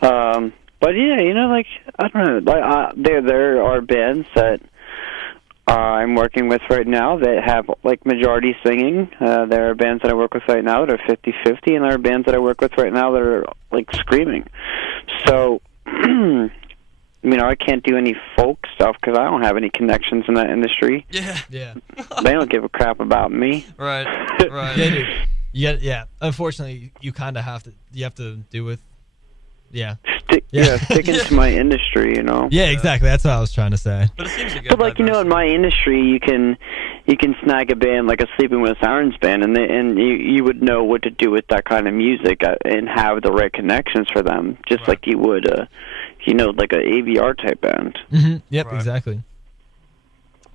But, yeah, like, I don't know. Like, there are bands that I'm working with right now that have, like, majority singing. There are bands that I work with right now that are 50-50, and there are bands that I work with right now that are, like, screaming. So, I can't do any folk stuff because I don't have any connections in that industry. Yeah. They don't give a crap about me. Right. Yeah, dude. Unfortunately, you kind of have to. You have to do with. Yeah. Sticking to my industry, Yeah, exactly. That's what I was trying to say. But it seems a good. But like in my industry, you can snag a band like a Sleeping with Sirens band, and you would know what to do with that kind of music and have the right connections for them, just like you would, like a AVR type band. Mm-hmm. Yep, exactly.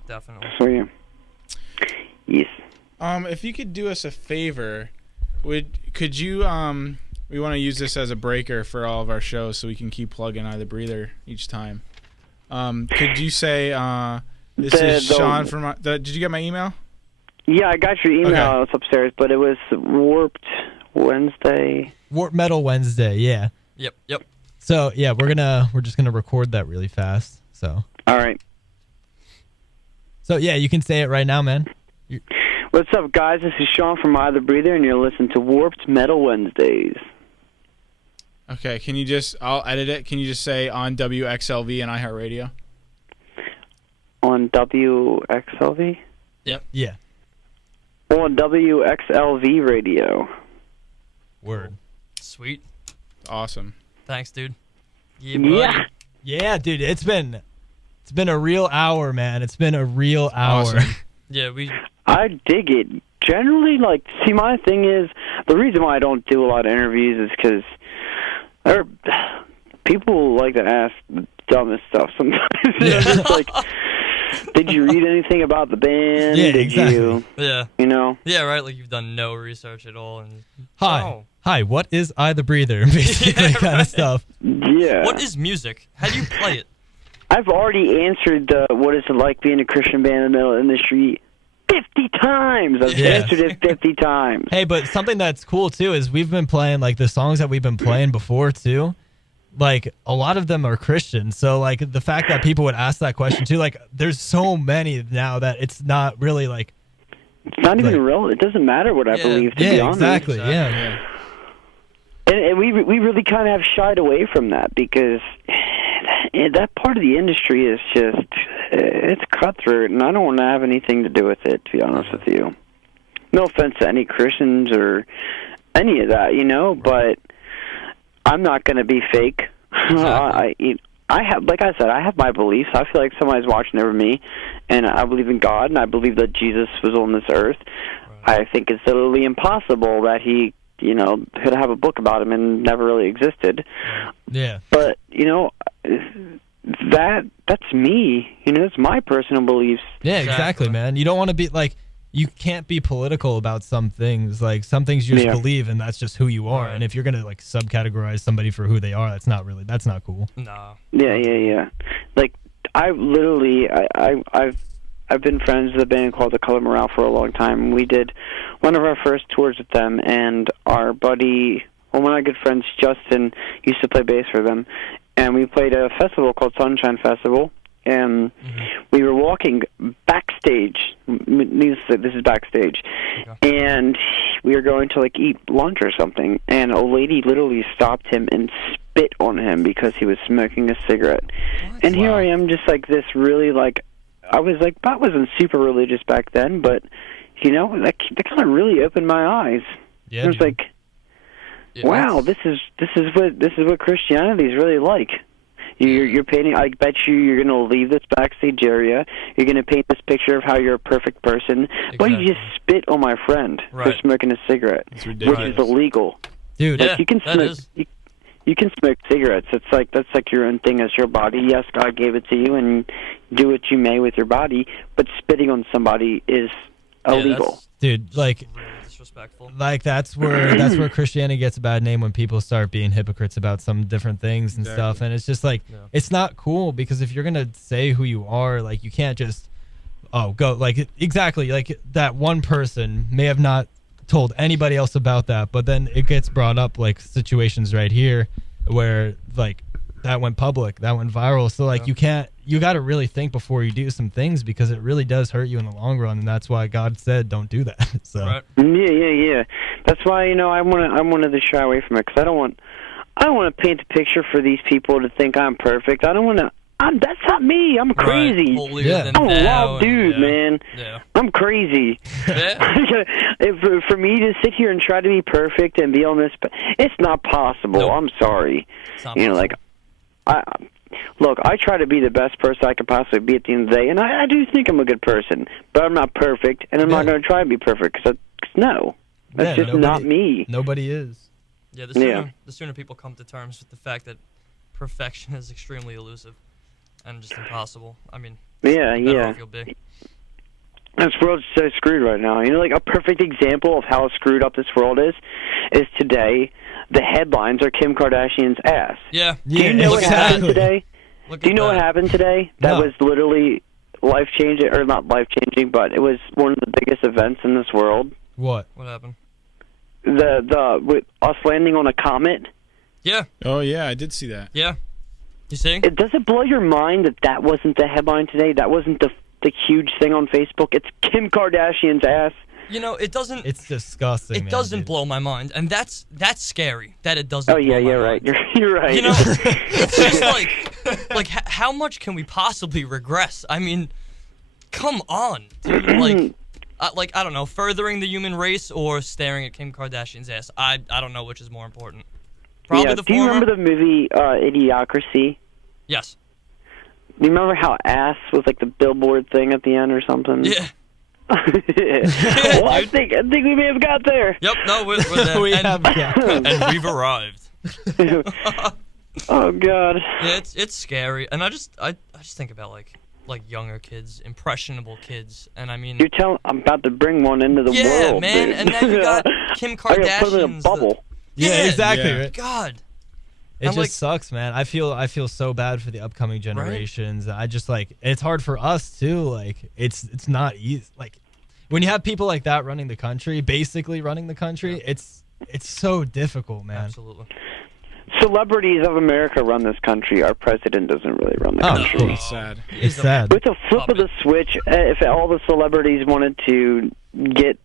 Definitely. So yeah. Yes. If you could do us a favor, could you we want to use this as a breaker for all of our shows so we can keep plugging Eye the Breather each time. Could you say, this is Shawn from... did you get my email? Yeah, I got your email. Okay. It's upstairs, but it was Warped Wednesday. Warped Metal Wednesday, yeah. Yep. So, yeah, we're just going to record that really fast. So. All right. So, yeah, you can say it right now, man. What's up, guys? This is Shawn from Eye the Breather, and you're listening to Warped Metal Wednesdays. Okay, I'll edit it. Can you just say on WXLV and iHeartRadio? On WXLV? Yep. Yeah. On WXLV radio. Word. Sweet. Awesome. Thanks, dude. Yeah, dude. It's been a real hour, man. It's been a real hour. Awesome. Yeah, I dig it. Generally, my thing is, the reason why I don't do a lot of interviews is because people like to ask the dumbest stuff sometimes. It's like, did you read anything about the band? Yeah, did exactly. you? Yeah. Yeah, right. Like you've done no research at all. And Hi. What is Eye the Breather? Basically, kind of stuff. Yeah. What is music? How do you play it? I've already answered what is it like being a Christian band in the metal industry 50 times. I've answered it 50 times. Hey, but something that's cool, too, is we've been playing, like, the songs that we've been playing before, too. Like, a lot of them are Christian. So, like, the fact that people would ask that question, too, like, there's so many now that it's not really, like... It's not even real. It doesn't matter what I believe, to be honest. Exactly. Yeah. And we really kind of have shied away from that because that part of the industry is just, it's cutthroat, and I don't want to have anything to do with it, to be honest with you. No offense to any Christians or any of that, but I'm not going to be fake. Exactly. I have, like I said, I have my beliefs. I feel like somebody's watching over me, and I believe in God, and I believe that Jesus was on this earth. Right. I think it's literally impossible that he could have a book about him and never really existed. Yeah. But, that's me. You know, it's my personal beliefs. Yeah, exactly, man. You don't want to be like, you can't be political about some things. Like, some things you just believe, and that's just who you are. Right. And if you're gonna like subcategorize somebody for who they are, that's not cool. No. Yeah. Like, I've been friends with a band called The Color Morale for a long time. We did one of our first tours with them, and our buddy, one of my good friends, Justin, used to play bass for them. And we played a festival called Sunshine Festival, and we were walking backstage. This is backstage. Okay. And we were going to, like, eat lunch or something, and a lady literally stopped him and spit on him because he was smoking a cigarette. What? And here I am, just like this really, like, I was like, I wasn't super religious back then, but, you know, that kind of really opened my eyes. Yeah, I was like, wow, this is what Christianity is really like. You're painting. I bet you're going to leave this backstage area. You're going to paint this picture of how you're a perfect person. Exactly. But you just spit on my friend for smoking a cigarette, which is illegal. Dude, like, you can smoke. You can smoke cigarettes. That's like your own thing. It's your body. Yes, God gave it to you, and do what you may with your body. But spitting on somebody is illegal. Dude, like, really disrespectful. Like, that's where Christianity gets a bad name, when people start being hypocrites about some different things and stuff. And it's just like, it's not cool, because if you're gonna say who you are, like, you can't just go like, exactly, like, that one person may have not told anybody else about that, but then it gets brought up, like situations right here where, like, that went public, that went viral. So, like, you got to really think before you do some things, because it really does hurt you in the long run, and that's why God said don't do that. So yeah. That's why, you know, I wanted to shy away from it, because I don't want to paint a picture for these people to think I'm perfect. I don't want to. That's not me. I'm crazy. Right. I'm a wild dude, man. Yeah. I'm crazy. For me to sit here and try to be perfect and be on this, it's not possible. Nope. I'm sorry. You know, like, look, I try to be the best person I could possibly be at the end of the day, and I do think I'm a good person, but I'm not perfect, and I'm not going to try to be perfect, because that's just not me. Nobody is. Yeah, the sooner people come to terms with the fact that perfection is extremely elusive and just impossible. I mean, yeah. Feel big. This world's so screwed right now. You know, like, a perfect example of how screwed up this world is today, the headlines are Kim Kardashian's ass. Yeah. Do you know what happened today? Do you know what happened today? That was literally life-changing, or not life-changing, but it was one of the biggest events in this world. What? What happened? With us landing on a comet. Yeah. Oh, yeah, I did see that. Yeah. You see? Does it blow your mind that wasn't the headline today? That wasn't the huge thing on Facebook? It's Kim Kardashian's ass. You know, it doesn't. It's disgusting. It doesn't blow my mind, and that's scary. That it doesn't. Oh yeah, blow my right. mind. You're right. You know, it's just like how much can we possibly regress? I mean, come on, dude. Like I don't know, furthering the human race or staring at Kim Kardashian's ass. I don't know which is more important. Probably the former. Do you remember the movie Idiocracy? Yes. Do you remember how ass was like the billboard thing at the end or something? Yeah. Well, I think we may have got there. Yep. No, we're there. And we've arrived. Oh God. Yeah, it's scary, and I just think about like younger kids, impressionable kids, and I mean. I'm about to bring one into the world. Yeah, man, dude. And then you got Kim Kardashian. I gotta put them in a bubble. Yeah, exactly. Yeah. God. It just sucks, man. I feel so bad for the upcoming generations. Right? I just, like, it's hard for us too. Like, it's not easy. Like, when you have people like that running the country, basically running the country, it's so difficult, man. Absolutely. Celebrities of America run this country. Our president doesn't really run the country. No. It's sad. It's sad. With a flip of the switch, if all the celebrities wanted to get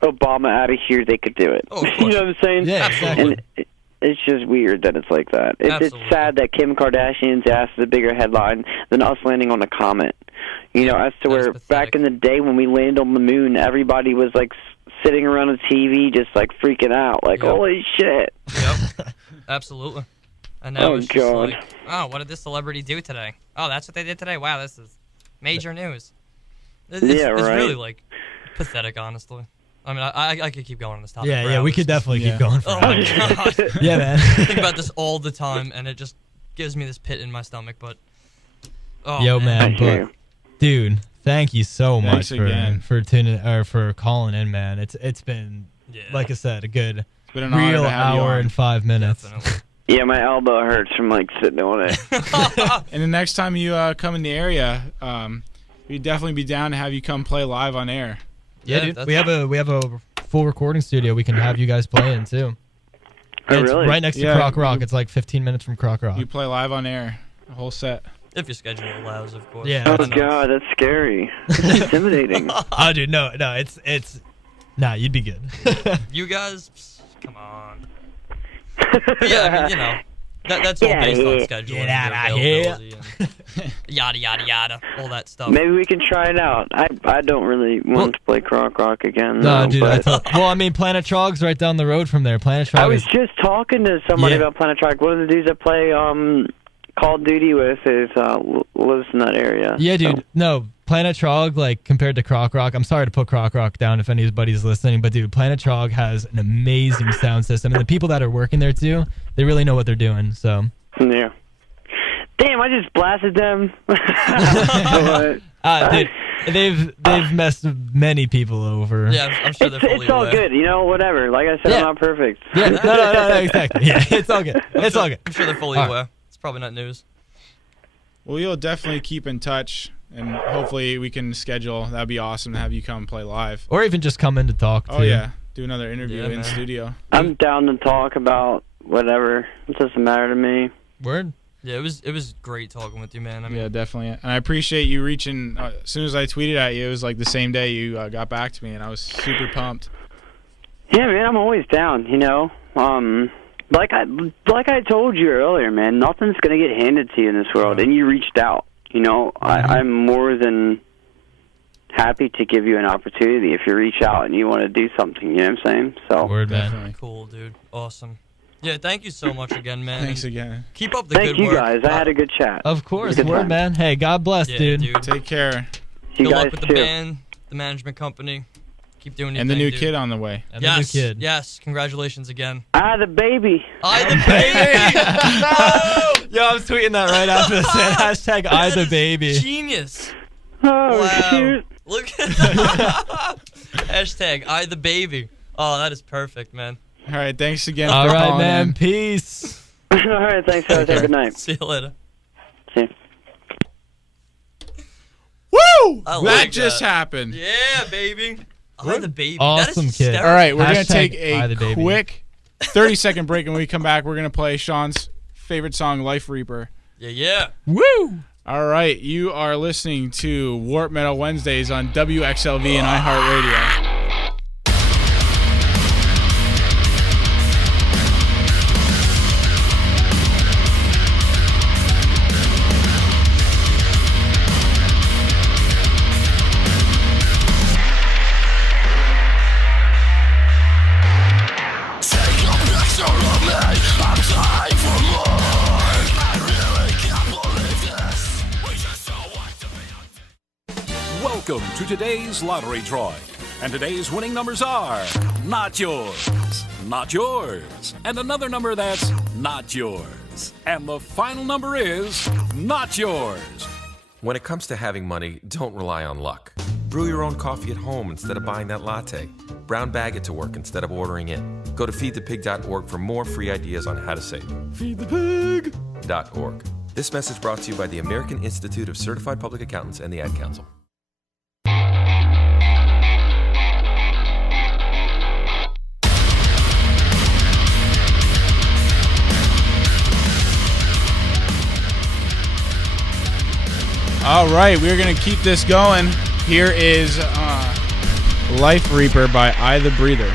Obama out of here, they could do it. Oh, you know what I'm saying? Yeah, absolutely. And it's just weird that it's like that. It's sad that Kim Kardashian's ass is a bigger headline than us landing on a comet. You know, as to where back in the day when we landed on the moon, everybody was like sitting around a TV just like freaking out, like, holy shit. Yep, absolutely. And now it's just God. like, oh, what did this celebrity do today? Oh, that's what they did today? Wow, this is major news. It's really, like, pathetic, honestly. I mean, I could keep going on this topic. Yeah, we could definitely keep going. Oh my God. Yeah, man. I think about this all the time, and it just gives me this pit in my stomach. But Oh, Yo, man, I hear but dude, thank you so Thanks much again. for tuning or for calling in, man. It's been like I said, a good It's been an honor real to have you hour on. and 5 minutes. Definitely. Yeah, my elbow hurts from like sitting on it. And the next time you come in the area, we'd definitely be down to have you come play live on air. Yeah, dude. We have a full recording studio we can have you guys play in too. Oh, It's really? right next to Yeah, Croc Rock. It's like 15 minutes from Croc Rock. You play live on air, a whole set. If your schedule allows, of course. Yeah. Oh I know. God, that's scary. That's intimidating. Oh, dude, no, it's nah, you'd be good. You guys, come on. But yeah, I mean, you know, that's all based on schedule. Get and outta availability and yada yada yada, all that stuff. Maybe we can try it out. I don't really want to play Croc Rock again. No, though, dude. but Well, I mean, Planet Trog's right down the road from there. Planet Trog I was is just talking to somebody Yeah. about Planet Trog. One of the dudes I play Call of Duty with is lives in that area. yeah, so. dude. No, Planet Trog, like compared to Croc Rock. I'm sorry to put Croc Rock down if anybody's listening, but dude, Planet Trog has an amazing sound system, and the people that are working there too, they really know what they're doing. So. Yeah. Damn, I just blasted them. But Dude, they've messed many people over. Yeah, I'm sure they're fully it's all aware. good, you know. Whatever. Like I said, Yeah. I'm not perfect. Yeah, no, exactly. Yeah, it's all good. It's all good. I'm sure they're fully All right. aware. It's probably not news. Well, you'll definitely keep in touch, and hopefully we can schedule. That'd be awesome to have you come play live. Or even just come in to talk. Oh too. yeah, do another interview Yeah, in man. studio. I'm down to talk about whatever. It doesn't matter to me. Word. Yeah, it was great talking with you, man. I mean, Yeah, definitely. And I appreciate you reaching. As soon as I tweeted at you, it was like the same day you got back to me, and I was super pumped. Yeah, man, I'm always down. You know, like I told you earlier, man. Nothing's gonna get handed to you in this world, and you reached out. You know, I'm more than happy to give you an opportunity if you reach out and you want to do something. You know what I'm saying? So. Word, man. Definitely. cool, dude. Awesome. Yeah, thank you so much again, man. Thanks And again. Keep up the Thank good you work. guys. I had a good chat. Of course, Good word, time. man. Hey, God bless, Yeah, dude. Take care. You Good guys luck with the too. band, the management company. Keep doing your And the thing, new dude. kid on the way. And Yes, the new kid. yes. Congratulations again. The baby. I the baby. Yo, I was tweeting that right after this. Hashtag I the That is baby. Genius. Oh Wow. shoot. Look at that. Hashtag I the baby. Oh, that is perfect, man. All right, thanks again All for right, calling man. in. Peace. All right, thanks, guys. Have a good night. See you later. See ya. Woo! I That like just that. happened. Yeah, baby. I the baby. Awesome that is kid. hysterical. All right, we're going to Hashtag take I a the baby. quick 30-second break, and when we come back, we're going to play Sean's favorite song, Life Reaper. Yeah, yeah. Woo! All right, you are listening to Warp Metal Wednesdays on WXLV and iHeartRadio. Welcome to today's lottery drawing. And today's winning numbers are not yours, not yours, and another number that's not yours. And the final number is not yours. When it comes to having money, don't rely on luck. Brew your own coffee at home instead of buying that latte. Brown bag it to work instead of ordering it. Go to feedthepig.org for more free ideas on how to save. Feedthepig.org. This message brought to you by the American Institute of Certified Public Accountants and the Ad Council. All right, we're going to keep this going. Here is Life Reaper by I the Breather.